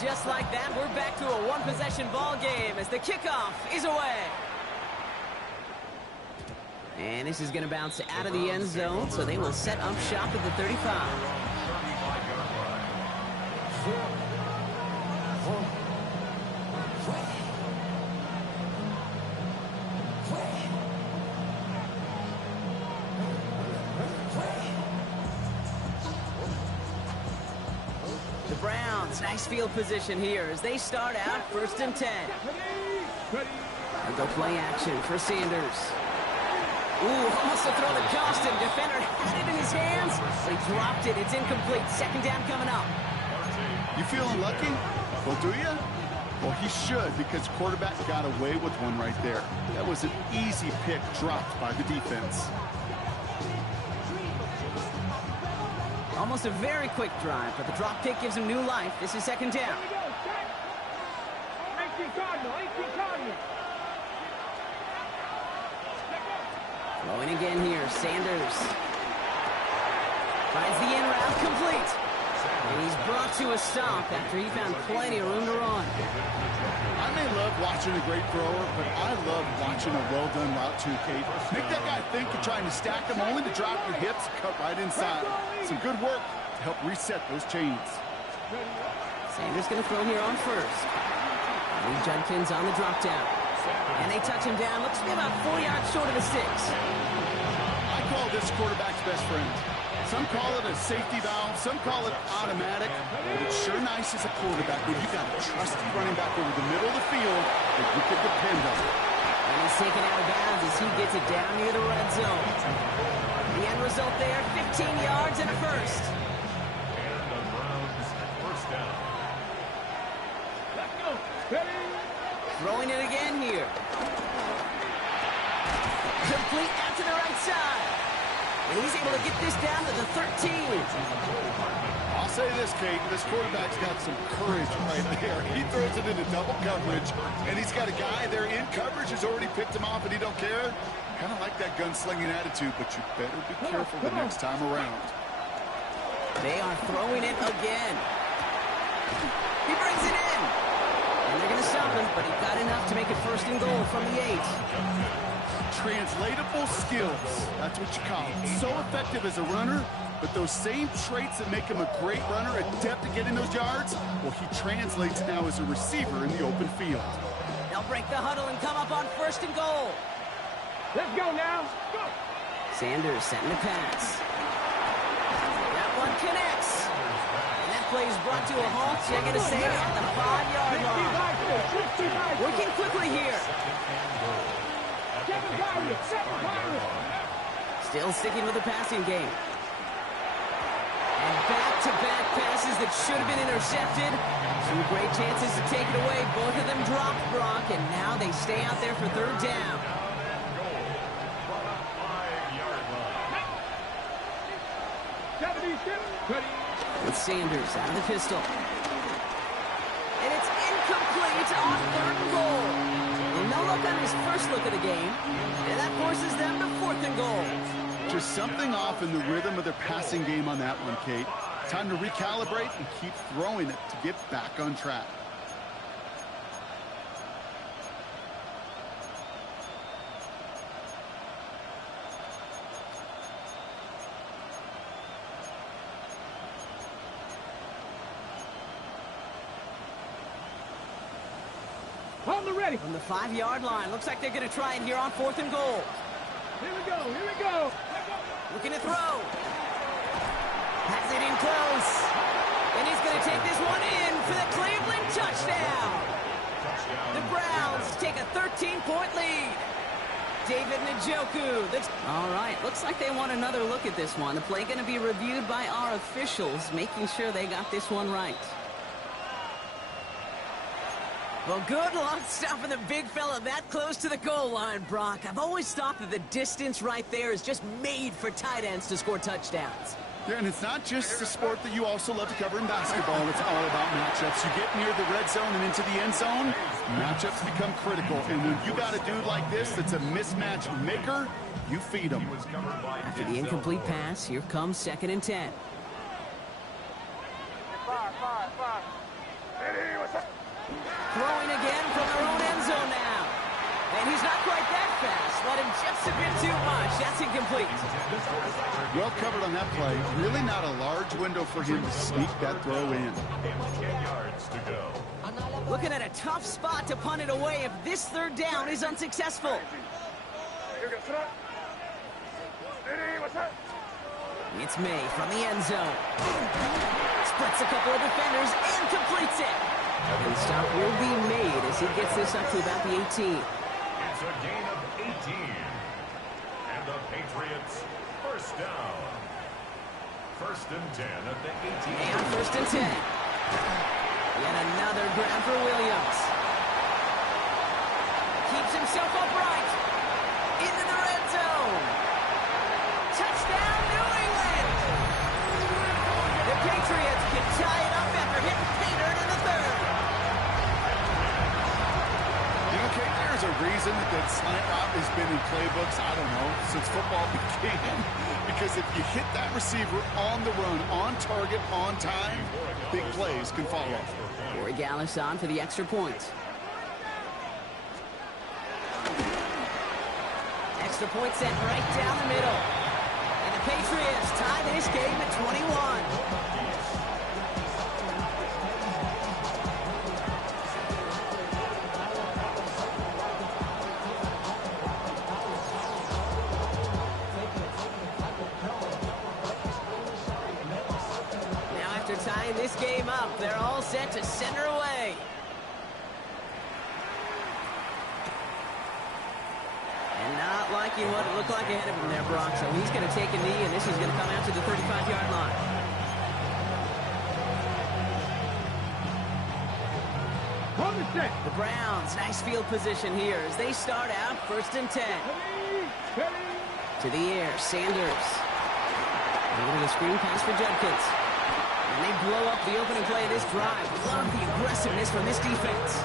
Just like that, we're back to a one-possession ball game as the kickoff is away. And this is going to bounce out of the end zone, so they will set up shop at the 35. Nice field position here as they start out 1st and 10. And they'll play action for Sanders. Ooh, almost a throw that cost him. Defender had it in his hands, but he dropped it. It's incomplete. 2nd down coming up. You feeling lucky? Well, do you? Well, he should, because quarterback got away with one right there. That was an easy pick dropped by the defense. Almost a very quick drive, but the drop kick gives him new life. This is 2nd down. Throwing again here, Sanders. Finds the in route complete. And he's brought to a stop after he found plenty of room to run. I may love watching a great thrower, but I love watching a well-done route too, Kate. Make that guy think you're trying to stack them only to drop your hips, cut right inside. Some good work to help reset those chains. Sanders going to throw here on first. Lee Judkins on the drop down. And they touch him down. Looks to be about 4 yards short of the 6. I call this quarterback's best friend. Some call it a safety valve, some call it automatic, but it's sure nice as a quarterback when you got a trusty running back over the middle of the field that you can depend on. And he's taken out of bounds as he gets it down near the red zone. The end result there, 15 yards and a first. And the Browns first down. Let's go. Ready? Throwing it again here. Complete out to the right side. And he's able to get this down to the 13. I'll say this, Kate, this quarterback's got some courage right there. He throws it into double coverage, and he's got a guy there in coverage who's already picked him off, and he don't care. Kind of like that gunslinging attitude, but you better be careful the next time around. They are throwing it again. He brings it in. And they're going to stop him, but he got enough to make it first and goal from the 8. Translatable skills. That's what you call it. So effective as a runner, but those same traits that make him a great runner, adept at getting those yards, well, he translates now as a receiver in the open field. They'll break the huddle and come up on first and goal. Let's go now. Go. Sanders setting the pass. That one connects. And that play is brought to a halt, you're going to say, at the 5-yard line. Working quickly here. Still sticking with the passing game. And back-to-back passes that should have been intercepted. Two great chances to take it away. Both of them dropped, Brock, and now they stay out there for third down. With Sanders out of the pistol. And it's incomplete on third and goal. And no look on his first look of the game. And that forces them to fourth and goal. Just something off in the rhythm of their passing game on that one, Kate. Time to recalibrate and keep throwing it to get back on track. Hold the ready. From the 5-yard line. Looks like they're going to try it here on fourth and goal. Here we go. Here we go. Looking to throw. Has it in close. And he's going to take this one in for the Cleveland touchdown. The Browns take a 13-point lead. David Njoku. All right, looks like they want another look at this one. The play going to be reviewed by our officials, making sure they got this one right. Well, good luck stopping the big fella that close to the goal line, Brock. I've always thought that the distance right there is just made for tight ends to score touchdowns. Yeah, and it's not just a sport that you also love to cover in basketball. It's all about matchups. You get near the red zone and into the end zone, matchups become critical. And when you got a dude like this that's a mismatch maker, you feed him. After the incomplete pass, here comes 2nd and 10. Throwing again from their own end zone now. And he's not quite that fast. Let him just a bit too much. That's incomplete. Well covered on that play. Really not a large window for him to sneak that throw in. 10 yards to go. Looking at a tough spot to punt it away if this third down is unsuccessful. It's May from the end zone. Splits a couple of defenders and completes it. And the stop will be made as he gets this up to about the 18. It's a gain of 18. And the Patriots first down. 1st and 10 at the 18. And 1st and 10. Yet another grab for Williams. Keeps himself upright. Into the red zone. Touchdown, New England! The Patriots can tie it up after hitting pay dirt in the 3rd. Okay, there's a reason that slant route has been in playbooks, I don't know, since football began. Because if you hit that receiver on the run, on target, on time, big plays can follow. Corey Gallis on for the extra point. Extra point sent right down the middle. And the Patriots tie this game at 21. Tying this game up, they're all set to center away. And not liking what it looked like ahead of him there, Brock. So he's going to take a knee, and this is going to come out to the 35-yard line. The Browns, nice field position here as they start out 1st and 10. To the air, Sanders. Over the screen pass for Judkins. And they blow up the opening play of this drive. Love the aggressiveness from this defense.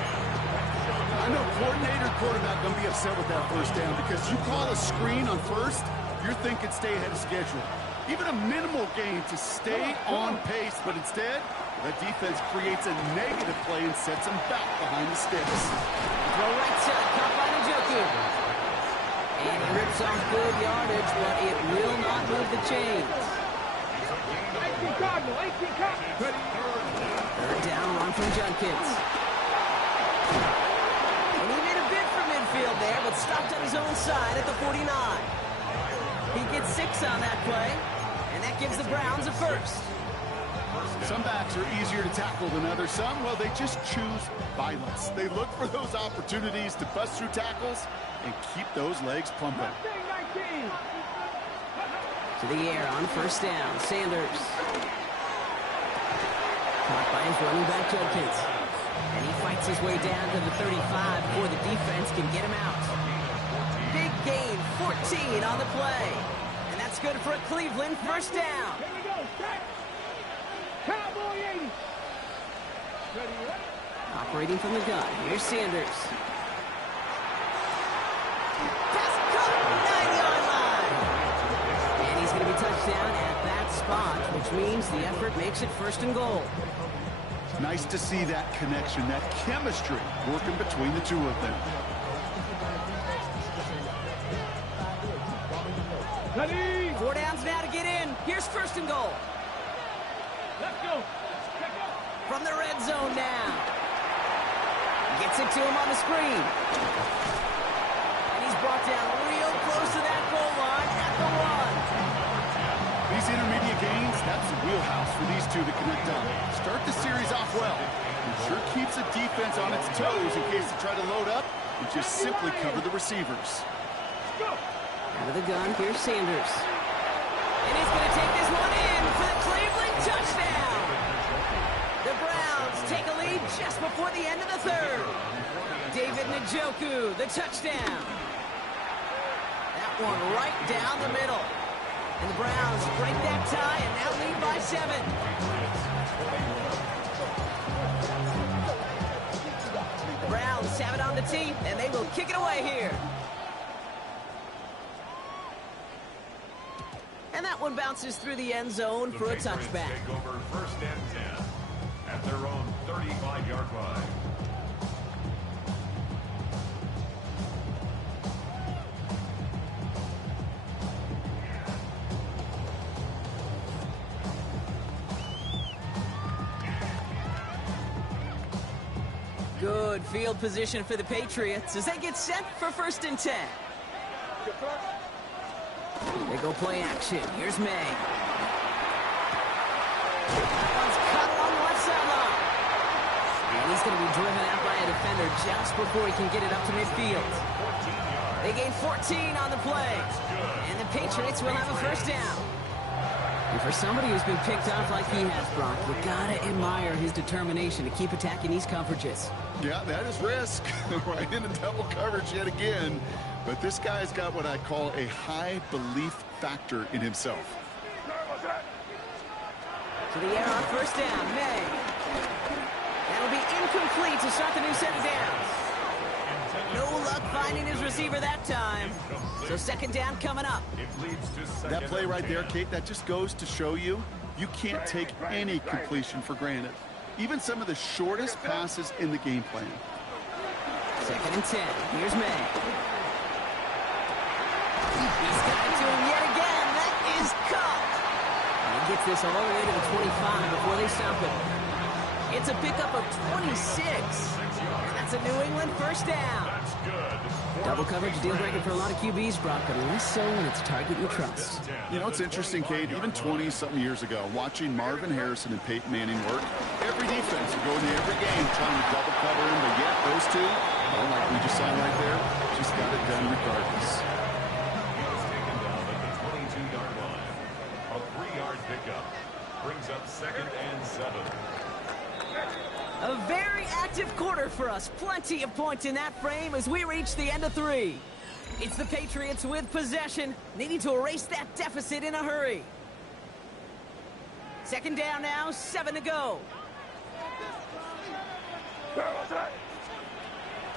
I know coordinator quarterback going to be upset with that first down because you call a screen on first, you're thinking stay ahead of schedule. Even a minimal gain to stay on pace, but instead, the defense creates a negative play and sets them back behind the sticks. Throw right side, caught by Njoku. And he rips off good yardage, but it will not move the chains. Third down, run from Judkins. And he made a bid for midfield there, but stopped on his own side at the 49. He gets 6 on that play, and that gives the Browns a first. Some backs are easier to tackle than others. Some, well, they just choose violence. They look for those opportunities to bust through tackles and keep those legs pumping. To the air on first down, Sanders. Caught by his running back, Judkins. And he fights his way down to the 35 before the defense can get him out. Big gain, 14 on the play. And that's good for a Cleveland first down. Here we go, Cowboy 80. Operating from the gun, here's Sanders. Pass caught, 9-yard line. And he's going to be touchdown at that spot, which means the effort makes it 1st and goal. Nice to see that connection, that chemistry working between the two of them. Ready. 4 downs now to get in. Here's 1st and goal. Let's go. From the red zone now. Gets it to him on the screen. And he's brought down real close to that goal line at the 1. These intermediate gains, that's the wheelhouse for these two to connect on. Start the series off well. It sure keeps the defense on its toes in case they try to load up and just simply cover the receivers. Out of the gun, here's Sanders. And he's going to take this one in for the Cleveland touchdown. The Browns take a lead just before the end of the 3rd. David Njoku, the touchdown. That one right down the middle. And the Browns break that tie and now lead by 7. The Browns have it on the tee, and they will kick it away here. And that one bounces through the end zone for a touchback. Take over 1st and 10 at their own 35-yard line. Good field position for the Patriots as they get set for 1st and 10. They go play action. Here's May. That one's cut along the left sideline. And he's going to be driven out by a defender just before he can get it up to midfield. They gain 14 on the play. And the Patriots will have a 1st down. And for somebody who's been picked off like he has, Brock, you gotta admire his determination to keep attacking these coverages. Yeah, that is risk. Right into double coverage yet again. But this guy's got what I call a high belief factor in himself. To the air on 1st down, May. That'll be incomplete to start the new set of downs. No luck finding his receiver that time. So second down coming up. It leads to second That play and right 10. there, Kate, that just goes to show you, you can't take any completion for granted. Even some of the shortest passes in the game plan. Second and 10. Here's May. He's got it to him yet again. That is caught. And he gets this all the way to the 25 before they stop him. It's a pickup of 26. And that's a New England first down. That's good. Double coverage deal breaker for a lot of QBs, Brock, but less so when it's a target you trust. You know, it's interesting, Kate, even 20-something years ago, watching Marvin Harrison and Peyton Manning work, every defense would go into every game trying to double cover him, but yet those two, well, like we just saw right there, just got it done regardless. He was taken down at the 22-yard line. A 3-yard pickup brings up second and 7. A very active quarter for us. Plenty of points in that frame as we reach the end of 3. It's the Patriots with possession, needing to erase that deficit in a hurry. Second down now, 7 to go.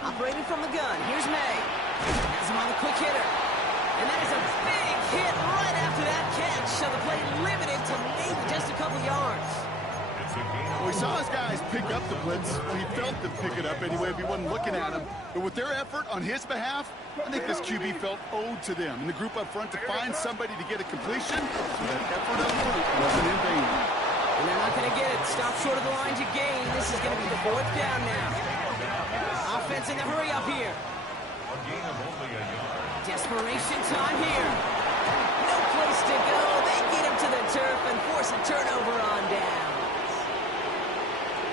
Operating from the gun, here's May. Has him on the quick hitter. And that is a big hit right after that catch. So the play limited to maybe just a couple yards. Well, we saw his guys pick up the blitz. He felt them pick it up anyway if he wasn't looking at him. But with their effort on his behalf, I think this QB felt owed to them. And the group up front to find somebody to get a completion, so that effort up front wasn't in vain. And they're not going to get it. Stop short of the line to gain. This is going to be the 4th down now. Offense in the hurry up here. A gain of only a yard. Desperation time here. No place to go. They get him to the turf and force a turnover on down.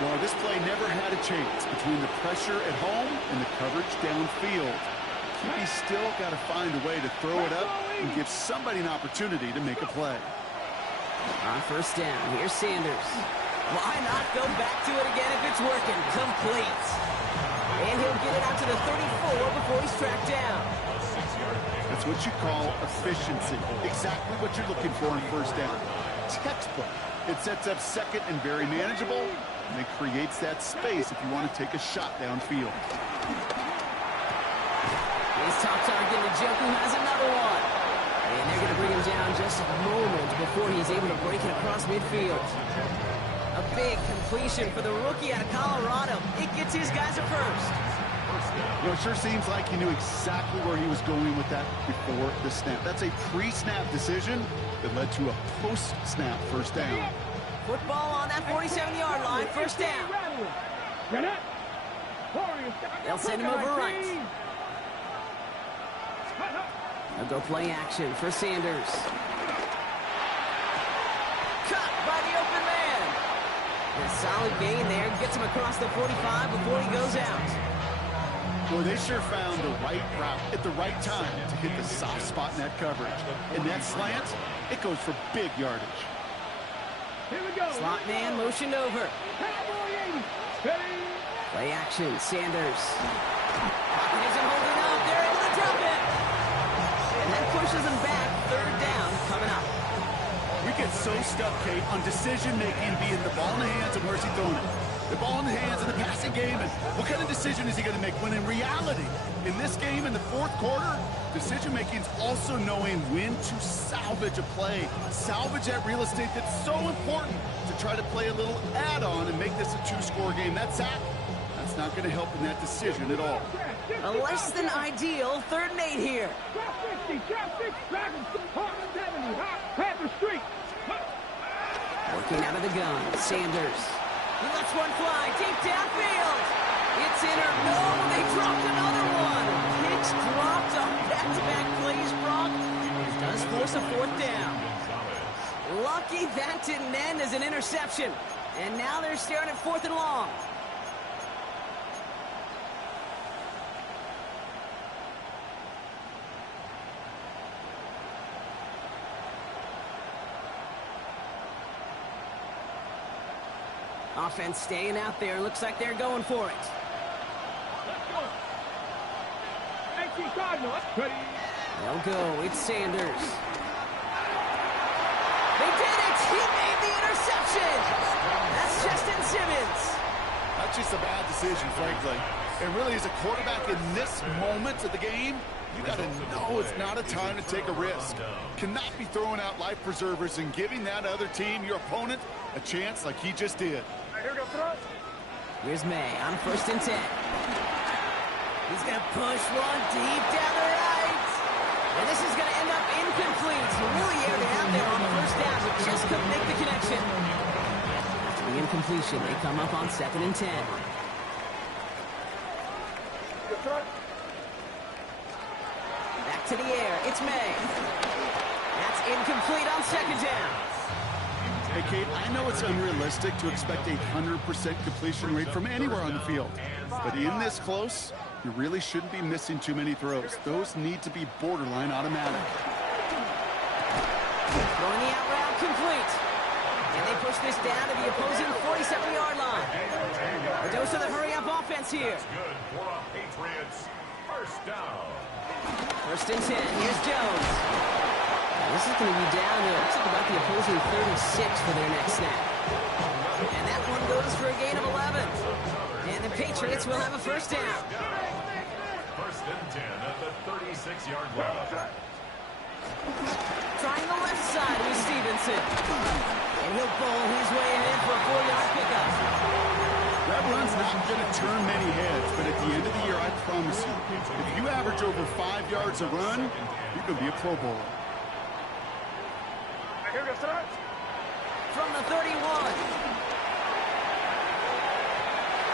Well, this play never had a chance between the pressure at home and the coverage downfield. QB's still got to find a way to throw it up and give somebody an opportunity to make a play. On first down, here's Sanders. Why not go back to it again if it's working? Complete. And he'll get it out to the 34 before he's tracked down. That's what you call efficiency. Exactly what you're looking for in first down. Textbook. It sets up second and very manageable, and it creates that space if you want to take a shot downfield. His top target, Njoku has another one. And they're going to bring him down just a moment before he's able to break it across midfield. A big completion for the rookie out of Colorado. It gets his guys a first. You know, it sure seems like he knew exactly where he was going with that before the snap. That's a pre-snap decision that led to a post-snap first down. Football on that 47-yard line, first down. They'll send him over right. They'll go play action for Sanders. Cut by the open man. And a solid gain there. Gets him across the 45 before he goes out. Boy, they sure found the right route at the right time to hit the soft spot in that coverage. And that slant, it goes for big yardage. Here we go. Slot man motioned over. Play action, Sanders. Pocket isn't holding up. They're able to drop it. And that pushes him back. Third down coming up. We get so stuck, Kate, on decision-making being the ball in the hands and where's he throwing it. The ball in the hands in the passing game, and what kind of decision is he going to make? When in reality, in this game, in the fourth quarter, decision-making is also knowing when to salvage a play. Salvage that real estate that's so important to try to play a little add-on and make this a two-score game. That's not going to help in that decision at all. A less than ideal 3rd and 8 here. Drop 60, drop 6, Hartman's Avenue, Panther Street. Working out of the gun, Sanders. He lets one fly deep downfield. It's in or no, they dropped another one. Picks dropped on back-to-back plays, Brock. It does force a 4th down. Lucky that didn't end as an interception. And now they're staring at 4th and long. Offense staying out there. Looks like they're going for it. Let's go. 18 Cardinals. Ready. They'll go. It's Sanders. They did it! He made the interception! That's Justin Simmons. That's just a bad decision, frankly. And really, as a quarterback in this moment of the game, you got to know it's not a time to take a risk. Cannot be throwing out life preservers and giving that other team, your opponent, a chance like he just did. Here's May on 1st and 10. He's going to push one deep down the right. And this is going to end up incomplete. He really aired it out there on 1st down, but just couldn't make the connection. After the incompletion, they come up on 2nd and 10. Back to the air. It's May. That's incomplete on 2nd down. Hey, Kate, I know it's unrealistic to expect a 100% completion rate from anywhere on the field. But in this close, you really shouldn't be missing too many throws. Those need to be borderline automatic. Throwing the out route complete. And they push this down to the opposing 47-yard line. A dose of the hurry-up offense here. Good for a Patriots. First down. 1st and 10. Here's Jones. This is going to be down to, looks like about the opposing 36 for their next snap. And that one goes for a gain of 11. And the Patriots will have a 1st down. 1st and 10 at the 36-yard line. Trying the left side with Stevenson. And he'll bowl his way ahead for a 4-yard pickup. That run's not going to turn many heads, but at the end of the year, I promise you, if you average over 5 yards a run, you can be a Pro Bowler. From the 31.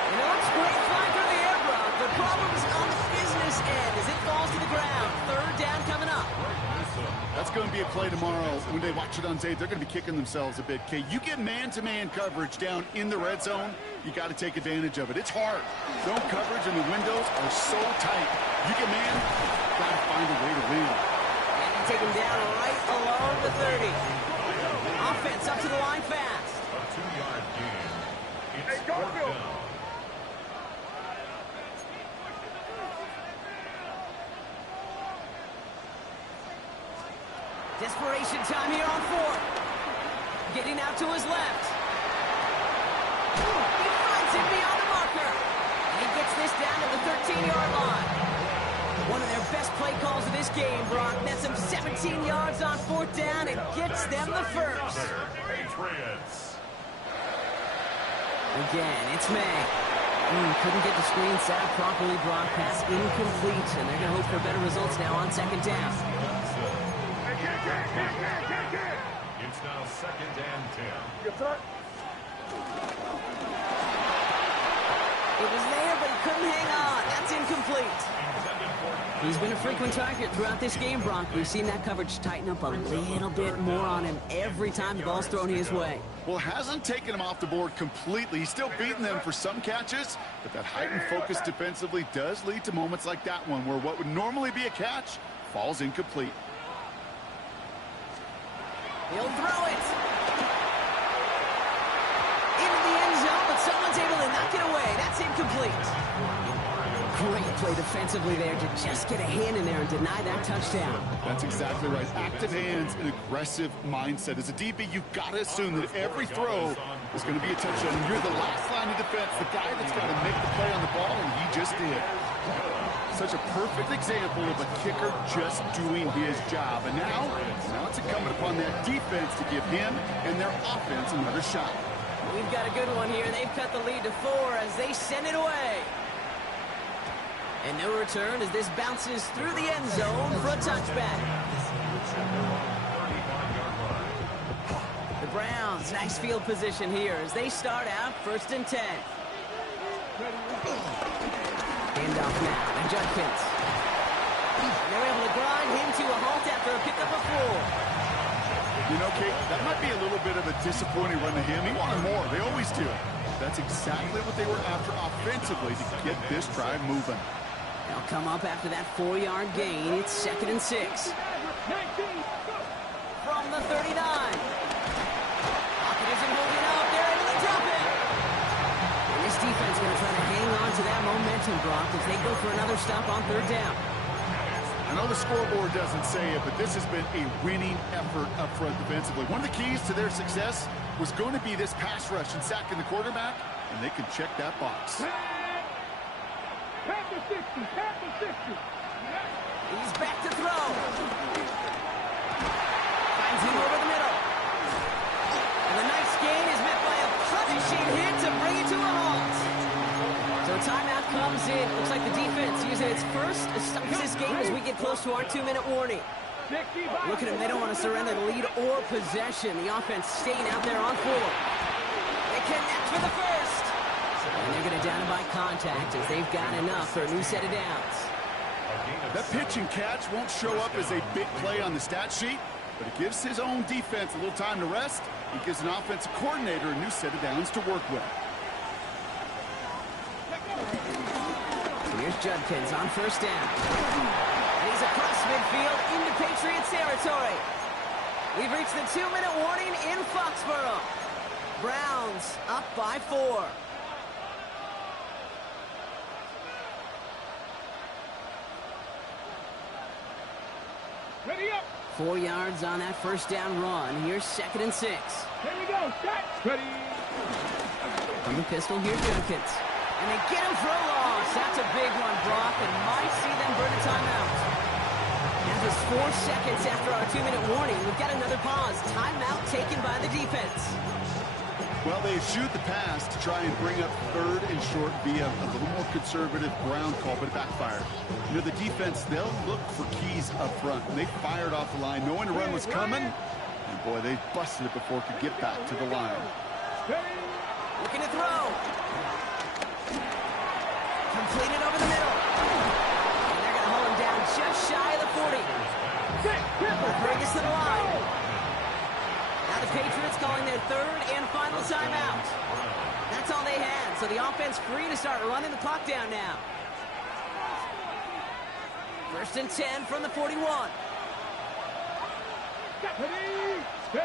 And it looks great flying through the air, Brock. The problem is on the business end as it falls to the ground. 3rd down coming up. That's going to be a play tomorrow. When they watch it on tape, they're going to be kicking themselves a bit. Okay, you get man-to-man coverage down in the red zone, you got to take advantage of it. It's hard. Zone coverage and the windows are so tight. You get man, got to find a way to win. And they take him down right along the 30. Offense up to the line fast. A 2-yard gain. It's 4th down. Desperation time here on 4th. Getting out to his left. He finds him beyond the marker. And he gets this down to the 13-yard line. One of their best play calls of this game, Brock. Nets them 17 yards on 4th down and gets them the 1st. Patriots. Again, it's May. Couldn't get the screen set up properly. Brock pass incomplete, and they're going to hope for better results now on 2nd down. It's now 2nd and 10. It was there, but he couldn't hang on. That's incomplete. He's been a frequent target throughout this game, Brock. We've seen that coverage tighten up a little bit more on him every time the ball's thrown his way. Well, it hasn't taken him off the board completely. He's still beating them for some catches, but that heightened focus defensively does lead to moments like that one where what would normally be a catch falls incomplete. He'll throw it. Into the end zone, but someone's able to knock it away. That's incomplete. Great play defensively there to just get a hand in there and deny that touchdown. That's exactly right. Active hands and aggressive mindset. As a DB, you've got to assume that every throw is going to be a touchdown. And you're the last line of defense, the guy that's got to make the play on the ball, and he just did. Such a perfect example of a kicker just doing his job. And now it's incumbent upon that defense to give him and their offense another shot. We've got a good one here. They've cut the lead to 4 as they send it away. And no return as this bounces through the end zone for a touchback. The Browns, nice field position here as they start out 1st and 10. Handoff now to Judkins. They're able to grind him to a halt after a pickup of 4. You know, Kate, that might be a little bit of a disappointing run to him. He wanted more. They always do. That's exactly what they were after offensively to get this drive moving. They'll come up after that 4-yard gain. It's 2nd and 6. From the 39. Pocket isn't moving up. They're able to drop it. And this defense going to try to hang on to that momentum, Brock, as they go for another stop on 3rd down. I know the scoreboard doesn't say it, but this has been a winning effort up front defensively. One of the keys to their success was going to be this pass rush and sacking the quarterback, and they can check that box. Tap the 60. Tap the 60. He's back to throw. Finds him over the middle. And the nice gain is met by a punishing hit to bring it to a halt. So a timeout comes in. Looks like the defense using its first to stop this game as we get close to our 2-minute warning. Look at them. They don't want to surrender the lead or possession. The offense staying out there on 4. They connect for the first. And they're going to down it by contact as they've got enough for a new set of downs. That pitch and catch won't show up as a big play on the stat sheet, but it gives his own defense a little time to rest. It gives an offensive coordinator a new set of downs to work with. So here's Judkins on first down. And he's across midfield into Patriots territory. We've reached the 2-minute warning in Foxborough. Browns up by 4. Ready up. 4 yards on that first down run. Here's 2nd and 6. Here we go. Set. Ready. From the pistol, here's Judkins. And they get him for a loss. That's a big one, Brock, and might see them burn a timeout. Now just 4 seconds after our 2-minute warning, we've got another pause. Timeout taken by the defense. Well, they eschewed the pass to try and bring up 3rd and short via a little more conservative ground call, but it backfired. You know, the defense, they'll look for keys up front. They fired off the line knowing the run was coming, and boy, they busted it before it could get back to the line. Looking to throw. Completed over the middle. And they're going to hold him down just shy of the 40. Bring us to the line. Now the Patriots calling their 3rd and final timeout. That's all they had, so the offense free to start running the clock down now. 1st and 10 from the 41. They're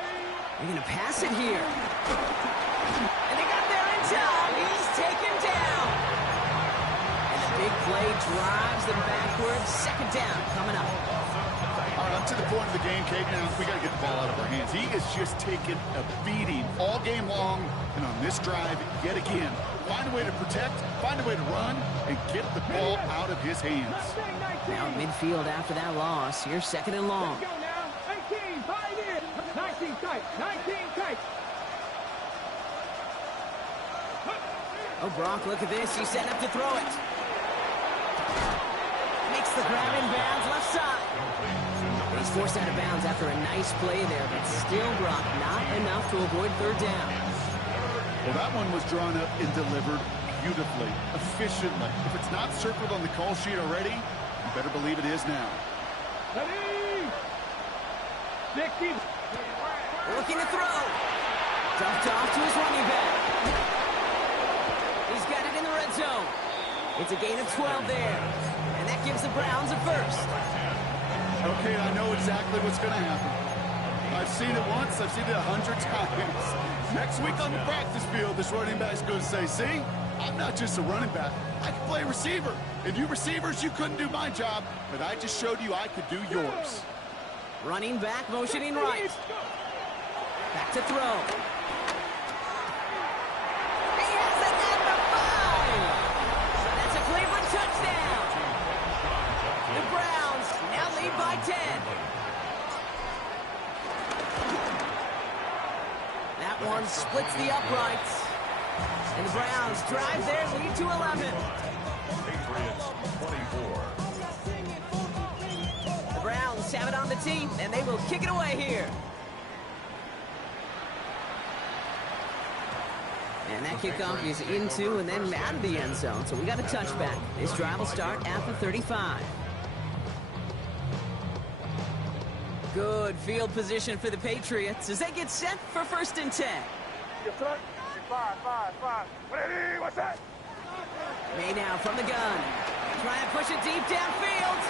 going to pass it here. And they got there in time. He's taken down. And the big play drives them backwards. 2nd down coming up. All right, up to the point of the game, Kate. Now, we got to get the ball out of our hands. He is just taking a beating all game long, and on this drive, yet again. Find a way to protect, find a way to run, and get the ball out of his hands. Now midfield after that loss. Here's 2nd and long. Let's go now. 18, fight in. 19 tight. 19 tight. Oh, Brock, look at this. He's setting up to throw it. Makes the grab in bounds left side. He's forced out of bounds after a nice play there, but still, Brock, not enough to avoid 3rd down. Well, that one was drawn up and delivered beautifully, efficiently. If it's not circled on the call sheet already, you better believe it is now. Ready. 60. Looking to throw. Dumped off to his running back. He's got it in the red zone. It's a gain of 12 there. And that gives the Browns a first. Okay, I know exactly what's going to happen. I've seen it once. I've seen it 100 times. Next week on the practice field, this running back's going to say, see, I'm not just a running back. I can play receiver. And you receivers, you couldn't do my job, but I just showed you I could do yours. Running back, motioning right. Back to throw. He has it at the 5. That's a Cleveland touchdown. The Browns now lead by 10. That one splits the uprights. And the Browns drive their lead to 11. Patriots 24. The Browns have it on the tee, and they will kick it away here. And that kickoff is into and then out of the end zone. So we got a touchback. This drive will start at the 35. Good field position for the Patriots as they get set for 1st and 10. Yes, sir. 5. Ready, what's that? May now from the gun. Trying to push it deep downfield.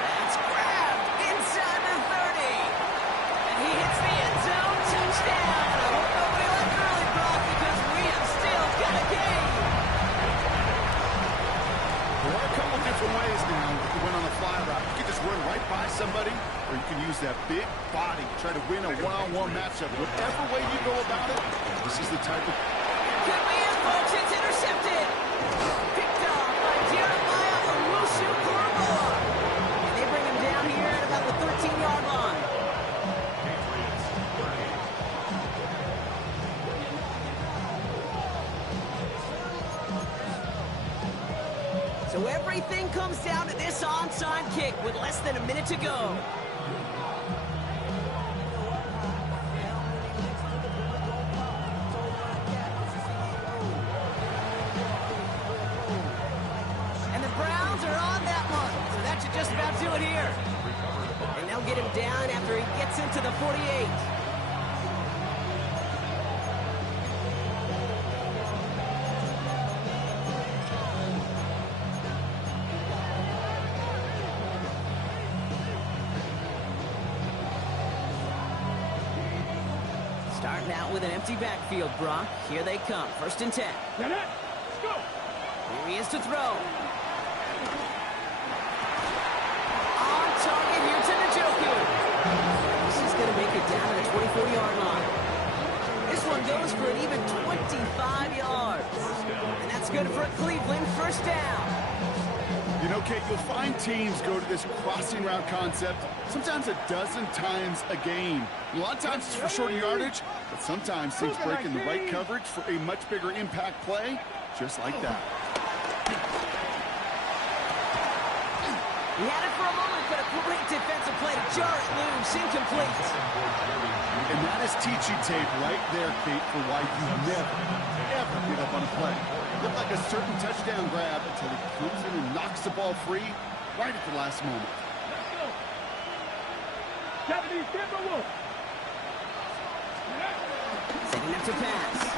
That's grabbed inside the 30. And he hits the end zone. Touchdown. I hope nobody left early, Brock, because we have still got a game. There are a couple different ways now to win on a fly route. You can just run right by somebody, or you can use that big body, try to win a one-on-one matchup. Whatever way you go about it, this is the type of... Could be it, folks. It's intercepted. Picked off by Jerry So everything comes down to this onside kick with less than a minute to go. And the Browns are on that one. So that should just about do it here. And they'll get him down after he gets into the 48. Starting out with an empty backfield, Brock. Here they come. 1st and 10. Let's go. Here he is to throw. On target here to Njoku. This is going to make it down to the 24-yard line. This one goes for an even 25 yards. And that's good for Cleveland. 1st down. You know, Kate, you'll find teams go to this crossing route concept sometimes a dozen times a game. A lot of times it's for shorter yardage, but sometimes teams break in the right coverage for a much bigger impact play, just like that. He had it for a moment, but a great defensive play to jar it loose. Incomplete. And that is teaching tape right there, Kate, for why you never, ever give up on a play. Looked like a certain touchdown grab until he comes in and knocks the ball free right at the last moment. Let's go. 70, Denver Wolf. Setting up to pass.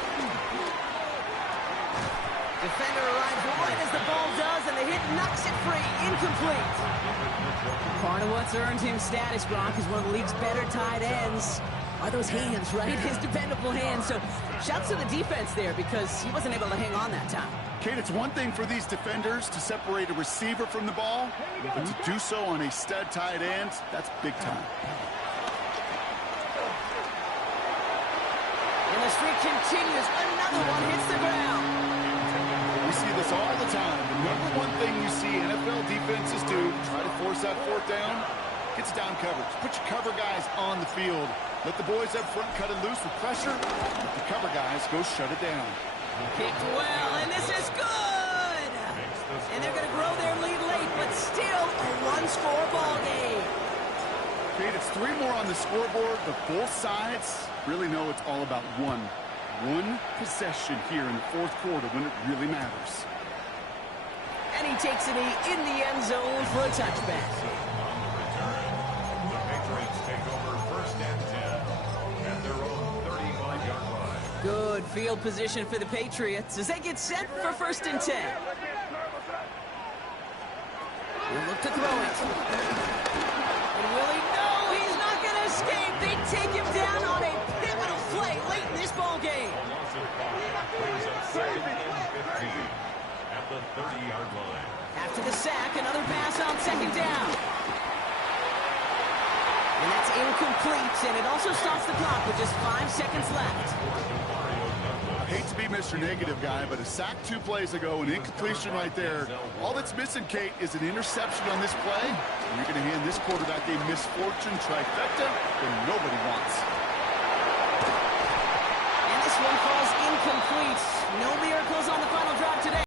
Defender arrives right as the ball does, and the hit knocks it free. Incomplete. Part of what's earned him status, Brock, is one of the league's better tight ends. Are those hands, right? His dependable hands. So shouts to the defense there because he wasn't able to hang on that time. Kate, it's one thing for these defenders to separate a receiver from the ball, but to do so on a stud tight end, that's big time. And the streak continues. Another one hits the ground. We see this all the time. The number one thing you see NFL defenses do, try to force that 4th down, gets down coverage. Put your cover guys on the field. Let the boys up front cut it loose with pressure. Let the cover guys go shut it down. Kicked well, and this is good. And they're going to grow their lead late, but still a one-score ball game. Kate, it's 3 more on the scoreboard, but both sides really know it's all about one possession here in the 4th quarter when it really matters. And he takes it in the end zone for a touchback. The Patriots take over 1st and 10 at their own 35-yard line. Good field position for the Patriots as they get set for 1st and 10. We'll look to throw it. And will he? No, he's not going to escape. They take him down on a pivotal play late in this ball game. A loss of 5 brings up 2nd and 15 at the 30-yard line. After the sack, another pass on 2nd down. And that's incomplete, and it also stops the clock with just 5 seconds left. I hate to be Mr. Negative guy, but a sack 2 plays ago, an incompletion right there. All that's missing, Kate, is an interception on this play. And you're going to hand this quarterback a misfortune trifecta that nobody wants. And this one falls incomplete. No miracles on the final drive today.